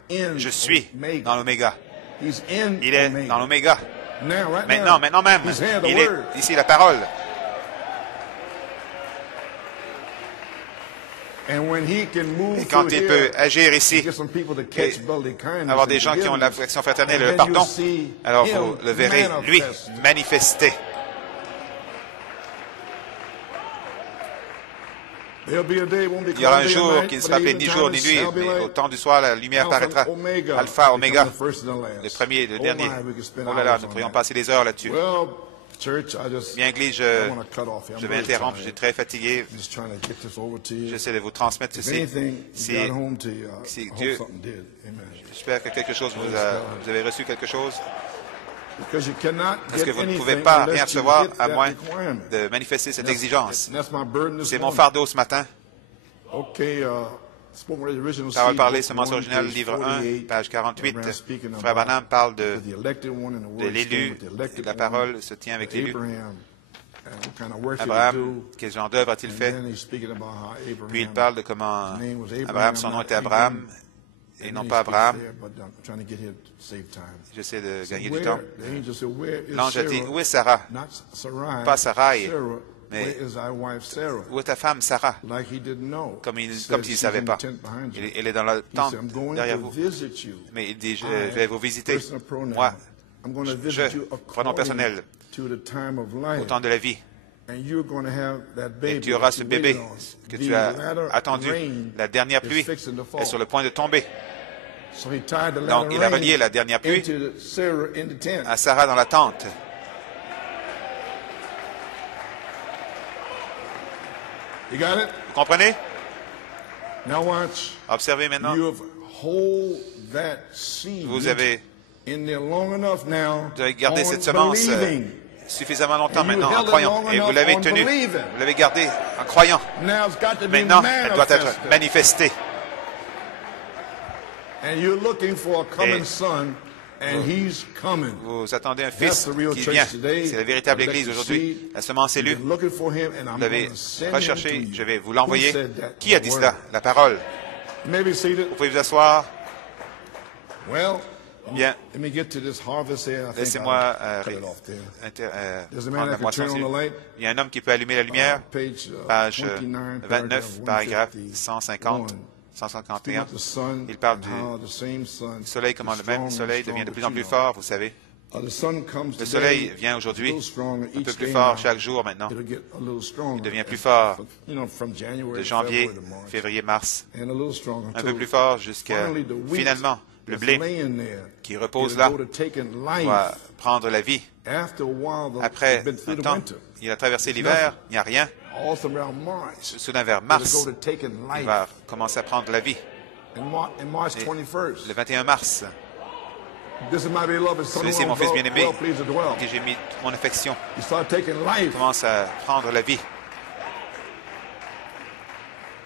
dit, je suis dans l'oméga. Il est dans l'oméga. Maintenant même, il est ici la parole. Et quand il peut agir ici, et avoir des gens qui ont l'affection fraternelle et le pardon, alors vous le verrez, lui, manifester. Il y aura un jour qui ne sera appelé ni jour ni nuit, mais au temps du soir, la lumière paraîtra. Alpha, Oméga, le premier et le dernier. Oh là là, nous pourrions passer des heures là-dessus. Bien, Église, je vais interrompre, je suis très fatigué. J'essaie de vous transmettre ceci. Si Dieu, j'espère que quelque chose vous avez reçu quelque chose. Parce que vous ne pouvez pas rien recevoir à moins de manifester cette exigence. C'est mon fardeau ce matin. Parole parlée, semence originale, livre 1, page 48. Frère Branham parle de l'élu. La parole se tient avec l'élu. Abraham, quel genre d'œuvre a-t-il fait? Puis il parle de comment Abraham, son nom était Abraham, et non pas Abraham. J'essaie de gagner du temps. L'ange a dit, où est Sarah? Pas Sarai, mais où est ta femme Sarah? Comme s'il ne savait pas. Elle est dans la tente derrière vous. Mais il dit, je vais vous visiter. Moi, pronom personnel, au temps de la vie. Et tu auras ce bébé que tu as attendu. La dernière pluie est sur le point de tomber. Donc, il a relié la dernière pluie à Sarah dans la tente. Vous comprenez? Observez maintenant. Vous avez gardé cette semence suffisamment longtemps maintenant en croyant. Et vous l'avez tenue. Vous l'avez gardée en croyant. Maintenant, elle doit être manifestée. Vous attendez un fils qui vient. C'est la véritable Église aujourd'hui. La semence élue. Vous l'avez recherché. Je vais vous l'envoyer. Qui a dit cela? La parole. Vous pouvez vous asseoir. Bien. Laissez-moi prendre la moisson. Il y a un homme qui peut allumer la lumière. Page 29, paragraphe 150. 151, il parle du soleil, comment le même soleil devient de plus en plus fort, vous savez. Le soleil vient aujourd'hui un peu plus fort chaque jour maintenant. Il devient plus fort de janvier, février, mars. Un peu plus fort jusqu'à, finalement, le blé qui repose là va prendre la vie. Après un temps, il a traversé l'hiver, il n'y a rien. Soudain, vers mars, il va commencer à prendre la vie. Et le 21 mars, celui-ci est mon fils bien-aimé, que j'ai mis mon affection. Il commence à prendre la vie.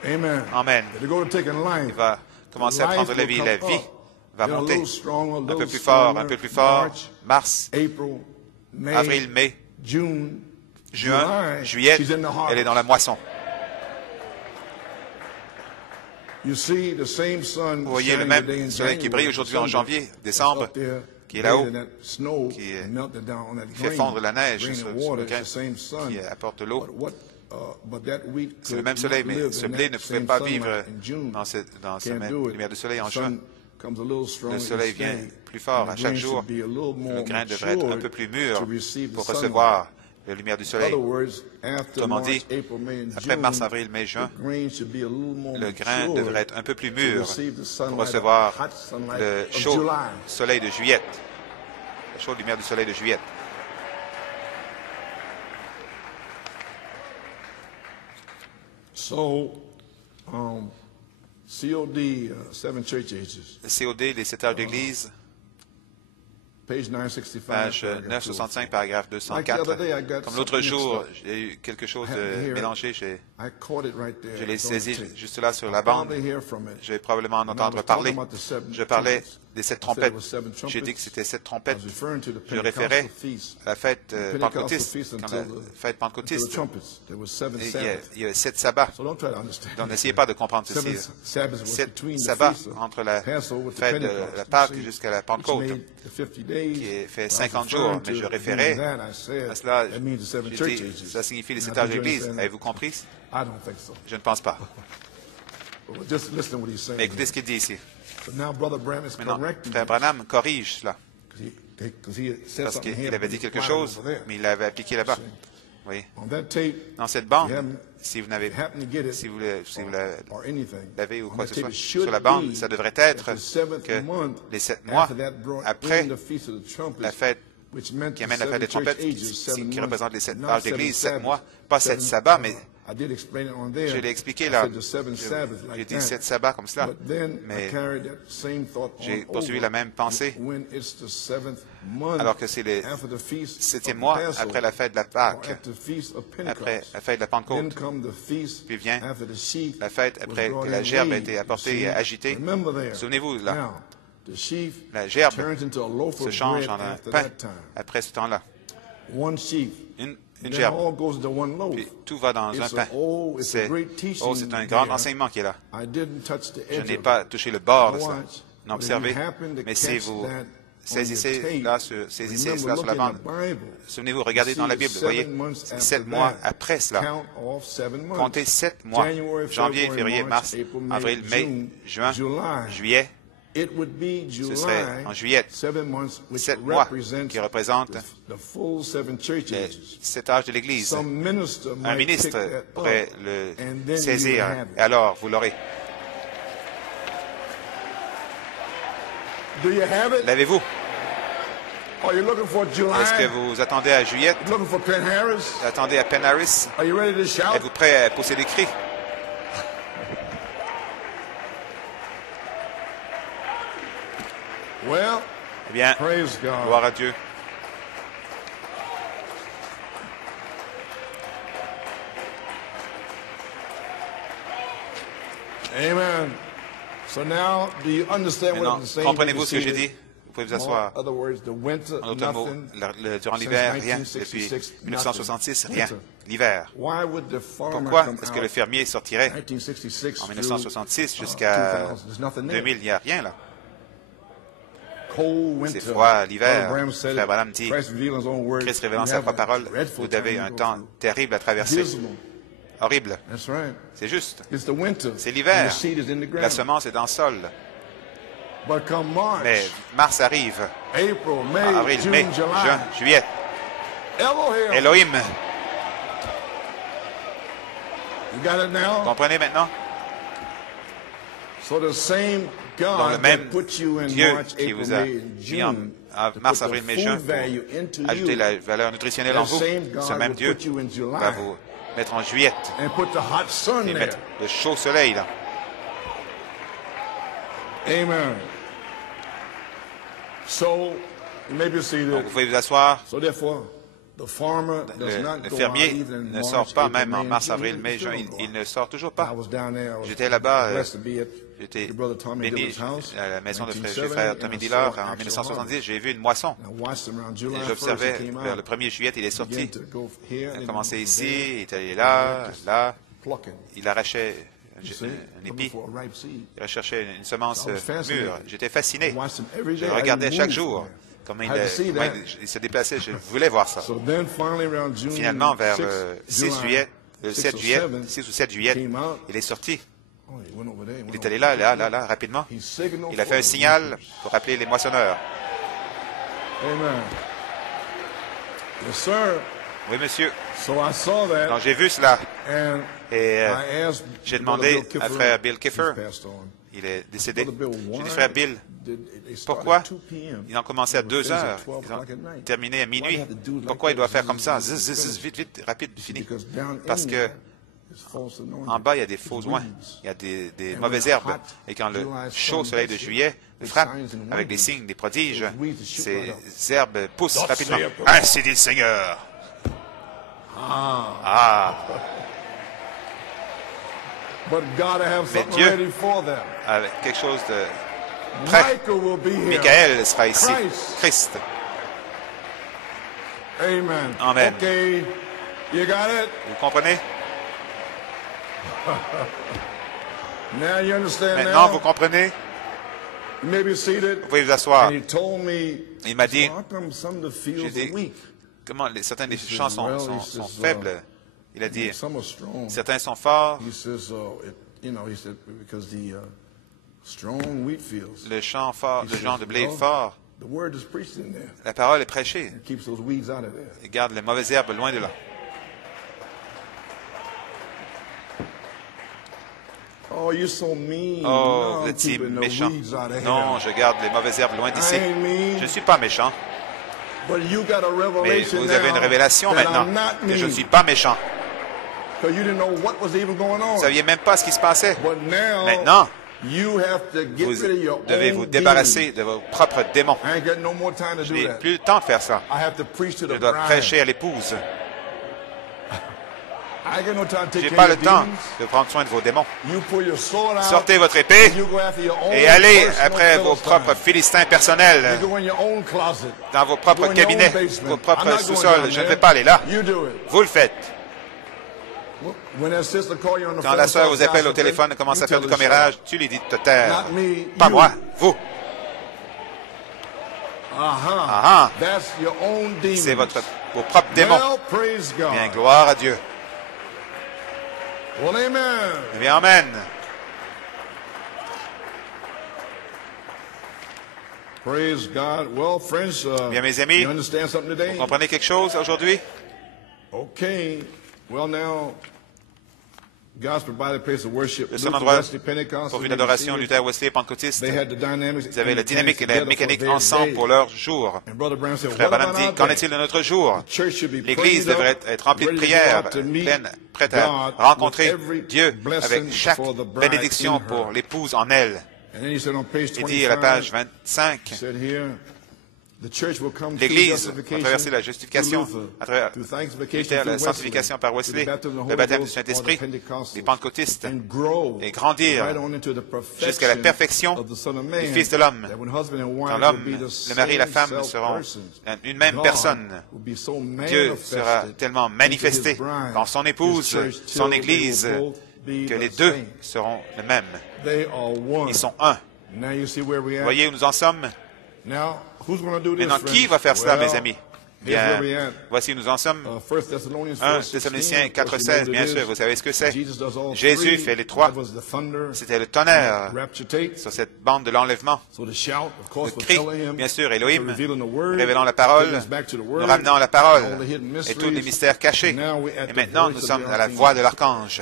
Amen. Il va commencer à prendre la vie. La vie va monter un peu plus fort. Mars, avril, mai, juin, juillet, elle est dans la moisson. Vous voyez le même soleil qui brille aujourd'hui en janvier, décembre, qui est là-haut, qui fait fondre la neige sur le grain, qui apporte l'eau. C'est le même soleil, mais ce blé ne pouvait pas vivre dans cette même lumière du soleil en juin. Le soleil vient plus fort à chaque jour. Le grain devrait être un peu plus mûr pour recevoir la lumière du soleil. Autrement dit, après mars, avril, mai, juin, le grain devrait être un peu plus mûr pour recevoir le chaud soleil de juillet, la chaude lumière du soleil de juillet. COD, les 7 âges d'Église, page 965, paragraphe 204. Comme l'autre jour, j'ai eu quelque chose de mélangé. Je l'ai saisi juste là sur la bande. Je vais probablement en entendre parler. Je parlais des 7 trompettes. J'ai dit que c'était 7 trompettes. Je référais à la fête pentecôtiste. Comme la fête pentecôtiste. Il y a 7 sabbats. Donc n'essayez pas de comprendre ceci. 7 sabbats entre la fête de la Pâque jusqu'à la Pentecôte, qui fait 50 jours. Mais je référais à cela. J'ai dit, ça signifie les 7 âges d'Église. Avez-vous compris? Je ne pense pas. Mais écoutez ce qu'il dit ici. Maintenant, Frère Branham corrige cela. Parce qu'il avait dit quelque chose, mais il l'avait appliqué là-bas. Oui. Dans cette bande, si vous l'avez ou quoi que ce soit, sur la bande, ça devrait être que les 7 mois après la fête qui amène la fête des trompettes, qui représente les 7 âges d'Église, 7 mois, pas 7 sabbats, mais je l'ai expliqué là. J'ai dit 7 sabbats comme cela, mais j'ai poursuivi la même pensée. Alors que c'est le 7e mois après la fête de la Pâque, après la fête de la Pentecôte, puis vient la fête après que la gerbe a été apportée et agitée. Souvenez-vous, là, la gerbe se change en un pain après ce temps-là. Une gerbe. Puis tout va dans un pain. C'est un grand enseignement qui est là. Je n'ai pas touché le bord de ça. Observez, mais si vous saisissez cela sur la bande, souvenez-vous, regardez dans la Bible, vous voyez, 7 mois après cela. Comptez 7 mois, janvier, février, mars, avril, mai, juin, juillet. Ce serait en juillet, 7 mois qui représentent les 7 âges de l'Église. Un ministre pourrait le saisir, et alors vous l'aurez. L'avez-vous? Est-ce que vous attendez à juillet? Vous attendez à Penn Harris? Êtes-vous prêt à pousser des cris? Eh bien, gloire à Dieu. Amen. Maintenant, comprenez-vous ce que j'ai dit? Vous pouvez vous asseoir. En d'autres mots, durant l'hiver, rien. Depuis 1966, rien. L'hiver. Pourquoi est-ce que le fermier sortirait en 1966 jusqu'à 2000? Il n'y a rien là. C'est froid l'hiver. Frère Branham dit, Christ révélant sa propre parole, vous avez un temps terrible à traverser. Horrible. C'est juste. C'est l'hiver. La semence est dans le sol. Mais mars arrive. Avril, mai, juin, juillet. Elohim. Vous comprenez maintenant? Dans le même Dieu qui vous a mis en mars, avril, mai, juin pour ajouter la valeur nutritionnelle en vous, ce même Dieu va vous mettre en juillet et mettre le chaud soleil là. Amen. Donc vous pouvez vous asseoir. Le fermier ne sort pas même en mars, avril, mai, juin. Il ne sort toujours pas. J'étais là-bas. J'étais béni à la maison de frère Tommy Dillard en 1970. J'ai vu une moisson. J'observais vers le 1er juillet, il est sorti. Il a commencé ici, il est allé là, là. Il arrachait un épi. Il recherchait une semence mûre. J'étais fasciné. Je le regardais chaque jour. Comment il se déplaçait. Je voulais voir ça. Finalement, vers le 6 juillet, le 7 juillet, 6 ou 7 juillet, il est sorti. Il est allé là, rapidement. Il a fait un signal pour appeler les moissonneurs. Oui, monsieur. Donc, j'ai vu cela. Et j'ai demandé à frère Bill Kiffer. Il est décédé. J'ai dit, frère Bill, pourquoi ils ont commencé à 2 heures, ils ont terminé à minuit? Pourquoi il doit faire comme ça? Vite, vite, rapide, fini. Parce que en bas, il y a des faux oins, il y a des mauvaises herbes. Et quand le chaud soleil de juillet frappe avec des signes, des prodiges, ces herbes poussent rapidement. Ainsi dit le Seigneur. Mais Dieu a quelque chose de prêt. Michael sera ici. Christ. Amen. Vous comprenez? Maintenant, vous comprenez? Vous pouvez vous asseoir. Il m'a dit, j'ai dit, comment certains des champs sont faibles. Il a dit, certains sont forts. Le champ fort, le genre de blé fort. La parole est prêchée. Il garde les mauvaises herbes loin de là. Oh, you're so mean. Oh, No, vous I'm êtes si keeping the méchant. weeds out of Non, here. je garde les mauvaises herbes loin d'ici. I ain't mean. Je ne suis pas méchant. But you got a Mais revelation vous avez une now révélation that maintenant I'm not que je ne mean. suis pas méchant. Because you didn't know what was even going on. Vous ne saviez même pas ce qui se passait. But now, Maintenant, you have to get vous rid of your devez own vous débarrasser demons. de vos propres démons. I ain't got no more time to Je do n'ai that. plus le temps de faire ça. I have to preach to Je the dois bride. prêcher à l'épouse. I ain't got no time to Je take n'ai care pas of le your temps demons. de prendre soin de vos démons. You pull your sword out, Sortez votre épée and you go after your own et allez personal après vos Philistines. propres Philistins personnels, You go in your own closet. dans vos propres Go in your own cabinets, basement. vos I'm propres not going sous-sols. down Je ne there. vais pas aller là. You do it. Vous le faites. When that sister call you on the Quand phone, la sœur starts vous appelle au gossiping, téléphone et commence you à faire du tell her, commérage, tu lui dis de te taire. Not me, Pas you. moi, vous. Aha. Ah, That's your own demons. c'est vos propres démons. Well, praise God. Bien, gloire à Dieu. Well, amen. Eh bien, amen. Praise God. Well, friends, Bien, mes amis, you understand something today? vous comprenez quelque chose aujourd'hui? Okay. Well, now, God's provided a place of worship. Le seul Luther, endroit Wesley, Pentecost, pour une they adoration, received it. Luther, Wesley, Pentecôtiste. They had the dynamics Vous avez and la the dynamique et mechanics la together for mécanique their ensemble day. pour leur jour. And Brother Branham said, Frère what Branham about dit, our qu'en day? est-il de notre jour? The church should be L'Église prayed devrait up, être remplie de ready to go prières, out to meet prête à God rencontrer with every Dieu blessing avec chaque for the bride bénédiction in her. pour l'épouse en elle. And then he said on page Il dit à la page 25, 25, he said here, the church will come through l'Église va justification, traverser la justification, through Luther, à travers through sanctification Luther, through la Wesley, sanctification par Wesley, through the baptism of the le Holy baptême du Ghost, Saint-Esprit, or the Pentecostals, les pentecôtistes, and grow et grandir right on into the jusqu'à la perfection of the Son of du Man, Fils de l'homme. that when husband and wife Quand will l'homme, be the le mari et la same femme self seront persons, une même God personne. will be so Dieu sera manifested tellement manifesté into his bride, dans son his épouse, church, son till they Église, will both be que les the deux same. seront les mêmes. They are one. Ils sont un. Now you see where we Vous are. voyez où nous en sommes? Now, who's going to do this, Maintenant, qui friends? va faire cela, Well, mes amis? here's Bien, where we are. voici où nous en sommes. 1 Thessalonians 1 4:16, Thessaloniciens of course, you know 4,16, what bien it sûr, is. vous savez ce que c'est. Jesus does all Jésus three. fait les trois. That was the thunder, C'était le tonnerre rapture tape. sur cette bande de l'enlèvement. So the shout, of course, Le was cri, Elohim, bien sûr, Elohim, revealing the word, révélant la parole, taking us back to the nous word, ramenant à la parole all the hidden et tous les mysteries. mystères cachés. And now we're at Et the maintenant, voice nous of sommes the à la archangel. voix de l'archange.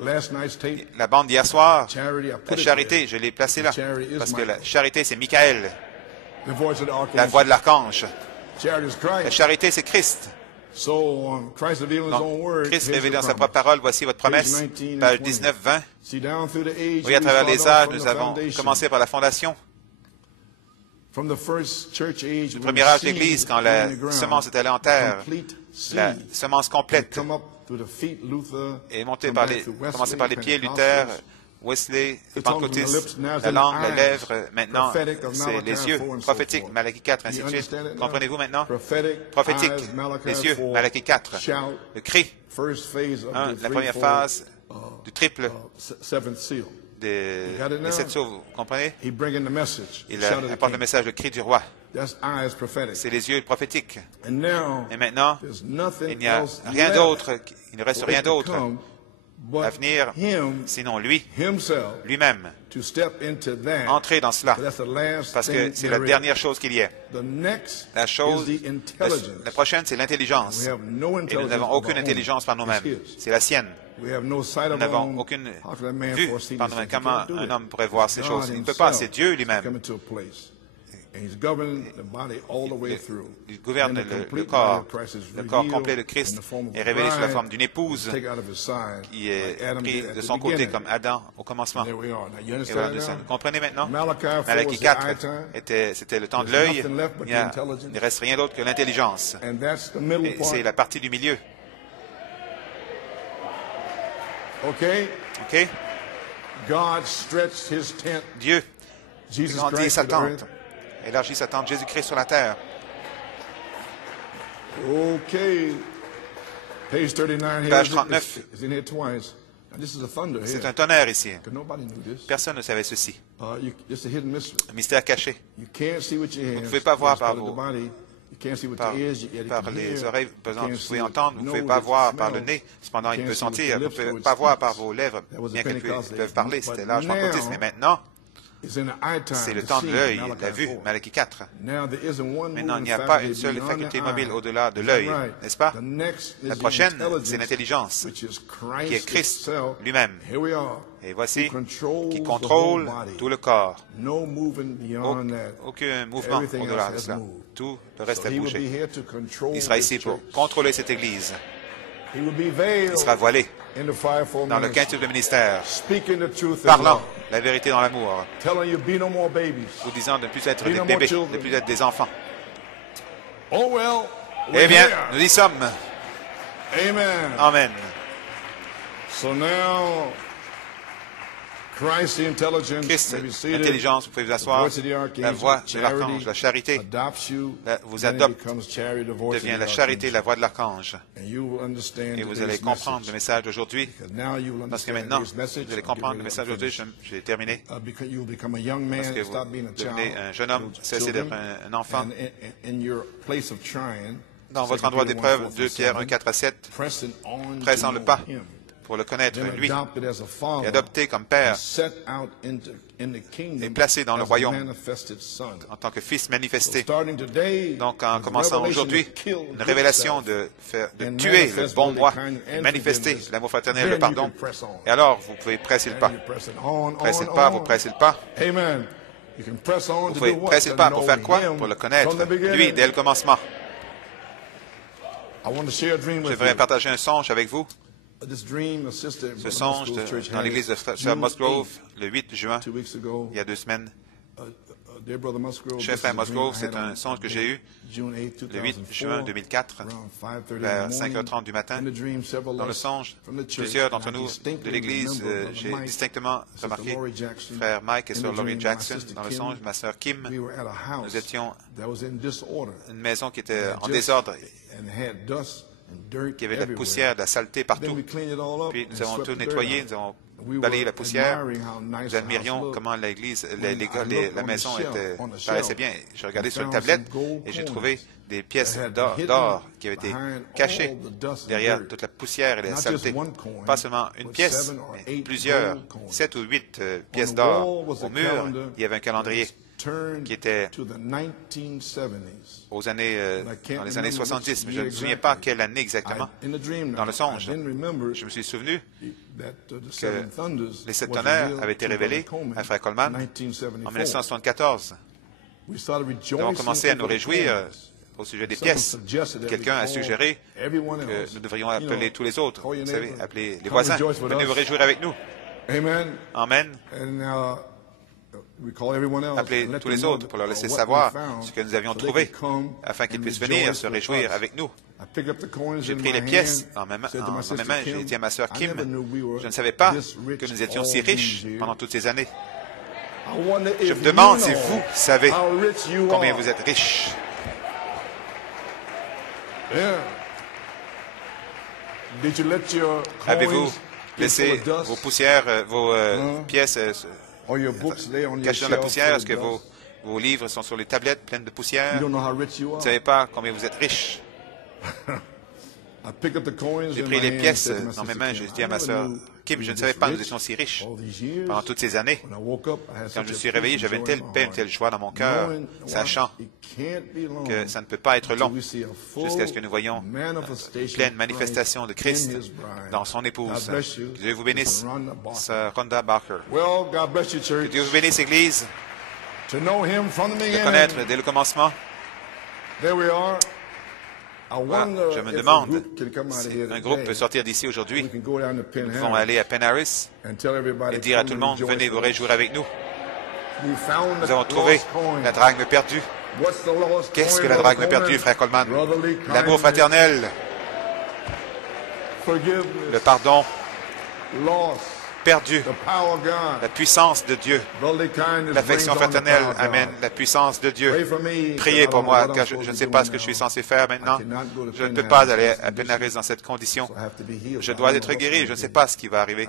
Last night's tape, La bande d'hier soir, charity, I put la it charité, there. je l'ai placée là, The charity is parce que la Michael. charité, c'est Michael, The voice of the archangel. la voix de l'archange. Charity is La Christ. charité, c'est Christ. So Christ revealing his own Donc, word. Christ here's révélé your dans sa promise. propre parole, voici votre promesse, Page 19 page and 19, 20. See, down through the age, Oui, à we travers start les off âges, from nous the avons foundation. commencé par la fondation. From the first church age, Le when premier the âge seed d'Église, quand was la in the ground, semence est allée en terre, complete seed, la semence complète come up through the feet, Luther, est montée come par back les, through Wesley, commencé par les pieds, Pentecostals. Luther, Wesley, les The tongue from the pentecôtistes, lips, now it's la in langue, the les eyes. lèvres, maintenant Prophetic of c'est Malachi les yeux, 4 and so prophétique, forth. Malachi 4, Do ainsi you de suite. understand it now? Comprenez-vous maintenant? Prophetic, Prophétique, eyes, Malachi les yeux, 4, Malachi 4, shout, le cri, first phase of the la première threefold, phase du triple seventh seal. des got it now? 7 sceaux, vous comprenez? He bringing the message. Il Shout of the apporte le king. message, le cri du roi. That's eyes prophetic. C'est les yeux prophétiques. And now, Et maintenant, there's nothing il n'y a else rien left d'autre, il ne reste for rien it to d'autre come but à venir, him, sinon lui, himself, lui-même, to step into that. entrer dans cela. That's the last Parce que thing c'est la there is. dernière chose qu'il y ait. The next La chose, is the intelligence. la prochaine, c'est l'intelligence. We have no Et nous intelligence n'avons of our aucune own. intelligence par nous-mêmes. It's his. C'est la sienne. We have no sight Nous of our n'avons own. aucune How can a man vue foresee par these nous-mêmes. things? He Comment can't do un it. homme pourrait voir ces God choses? Il ne peut himself pas, c'est Dieu is lui-même. coming to a place. And he's governing the body all the way through. Il gouverne Then the le complete corps. body of Christ is Le corps revealed complet de in Christ the form of est a révélé sous la bride, forme d'une épouse taken out of his side, qui est like Adam prise did at de the son côté beginning. comme Adam au commencement. There we are. Now, you Et understand voilà, now? vous comprenez maintenant? Malachi 4 Malachi was the 4 eye time, c'était le temps de There's l'œil. nothing left but Il the intelligence. ne reste rien d'autre que l'intelligence. and that's the middle Et part. c'est la partie du milieu. Okay? OK? God stretched his tent, Dieu Jesus grandit Christ, sa to the tente. earth. Élargit sa tente. Jésus-Christ sur la terre. Okay. Page 39 here. Page 39. It's in here twice. Now, this is a thunder C'est here. un tonnerre ici. 'Cause nobody knew this. Personne ne savait ceci. It's a hidden mystery. Un mystère caché. You can't see with your hands. ne pouvez pas voir It's part par of the vos- body. You can't see with Par, your ears, yet you par can les hear. oreilles, par You exemple, can't vous see pouvez with entendre, vous ne your pouvez nose, pas it voir par le smells. nez, cependant You il peut can't see with sentir, your vous ne lips, pouvez though pas it voir speaks. par vos lèvres, That was the bien qu'ils Pentecostal peuvent parler, movement. c'était But l'âge pentecôtiste. now, Mais maintenant, C'est le temps de l'œil, la vue, Malachie 4. Maintenant, il n'y a pas une seule faculté mobile au-delà de l'œil, n'est-ce pas? La prochaine, c'est l'intelligence, qui est Christ lui-même. Et voici, qui contrôle tout le corps. Aucun mouvement au-delà de cela. Tout le reste est bougé. Il sera ici pour contrôler cette Église. Il sera voilé dans le quintuple ministère, parlant la vérité dans l'amour, vous disant de ne plus être des bébés, de ne plus être des enfants. Eh bien, nous y sommes. Amen. Christ, l'intelligence, vous pouvez vous asseoir, la voix de l'archange, la charité vous adopte, devient la charité, la voix de l'archange. Et vous allez comprendre le message d'aujourd'hui, parce que maintenant, vous allez comprendre le message d'aujourd'hui, j'ai terminé, parce que vous devenez un jeune homme, cessez d'être un enfant. Dans votre endroit d'épreuve, 2 Pierre 1, 4 à 7, pressant le pas pour le connaître, lui, et adopté comme Père, et placé dans le royaume en tant que Fils manifesté. Donc, en commençant aujourd'hui, une révélation de tuer le bon moi, et manifester l'amour fraternel, le pardon. Et alors, vous pouvez presser le pas. Pressez le pas, vous pressez le pas. Vous pouvez presser le pas pour faire quoi? Pour le connaître, lui, dès le commencement. Je voudrais partager un songe avec vous. Ce songe dans l'église de Frère Musgrove, le 8 juin, il y a 2 semaines. Cher Frère Musgrove, c'est un songe que j'ai eu le 8 juin 2004, vers 5h30 du matin. Dans le songe, plusieurs d'entre nous de l'église, j'ai distinctement remarqué Frère Mike et Sœur Laurie Jackson. Dans le songe, ma sœur Kim, nous étions une maison qui était en désordre, qui avait de la poussière, de la saleté partout. Puis nous avons tout nettoyé, nous avons balayé la poussière. Nous admirions comment l'église, la maison paraissait bien. J'ai regardé sur une tablette et j'ai trouvé des pièces d'or qui avaient été cachées derrière toute la poussière et la saleté. Pas seulement une pièce, mais plusieurs, 7 ou 8 pièces d'or. Au mur, il y avait un calendrier qui était dans les années 70, mais je ne me souviens pas quelle année exactement. Dans le songe, je me suis souvenu que les 7 tonnerres avaient été révélés à Frère Coleman en 1974. Nous avons commencé à nous réjouir au sujet des pièces. Quelqu'un a suggéré que nous devrions appeler tous les autres, vous savez, appeler les voisins. Venez vous réjouir avec nous. Amen. Appelez tous les autres pour leur laisser savoir ce que nous avions trouvé, afin qu'ils puissent venir se réjouir avec nous. J'ai pris les pièces en mes mains, j'ai dit à ma sœur Kim, je ne savais pas que nous étions si riches pendant toutes ces années. Je me demande si vous savez combien vous êtes riches. Avez-vous laissé vos poussières, vos pièces cachées dans la poussière? Est-ce que vos livres sont sur les tablettes pleines de poussière? Vous ne savez pas combien vous êtes riches. J'ai pris les pièces dans mes mains, j'ai dit à ma sœur Kim, je ne savais pas que nous étions si riches pendant toutes ces années. Quand je me suis réveillé, j'avais une telle paix, une telle joie dans mon cœur, sachant que ça ne peut pas être long jusqu'à ce que nous voyions une pleine manifestation de Christ dans son épouse. Que Dieu vous bénisse, Sœur Rhonda Barker. Que Dieu vous bénisse, Église, de connaître dès le commencement. Voilà, je me demande si un groupe peut sortir d'ici aujourd'hui. Nous pouvons aller à Penaris et dire à tout le monde, venez vous réjouir avec nous. Nous avons trouvé la drachme perdue. Qu'est-ce que la drachme perdue, Frère Coleman? L'amour fraternel, le pardon perdu, la puissance de Dieu, l'affection fraternelle, amen, la puissance de Dieu. Priez pour moi, car je ne sais pas ce que je suis censé faire maintenant. Je ne peux pas aller à Penaris dans cette condition. Je dois être guéri, je ne sais pas ce qui va arriver.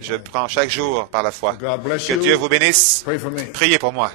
Je prends chaque jour par la foi. Que Dieu vous bénisse. Priez pour moi.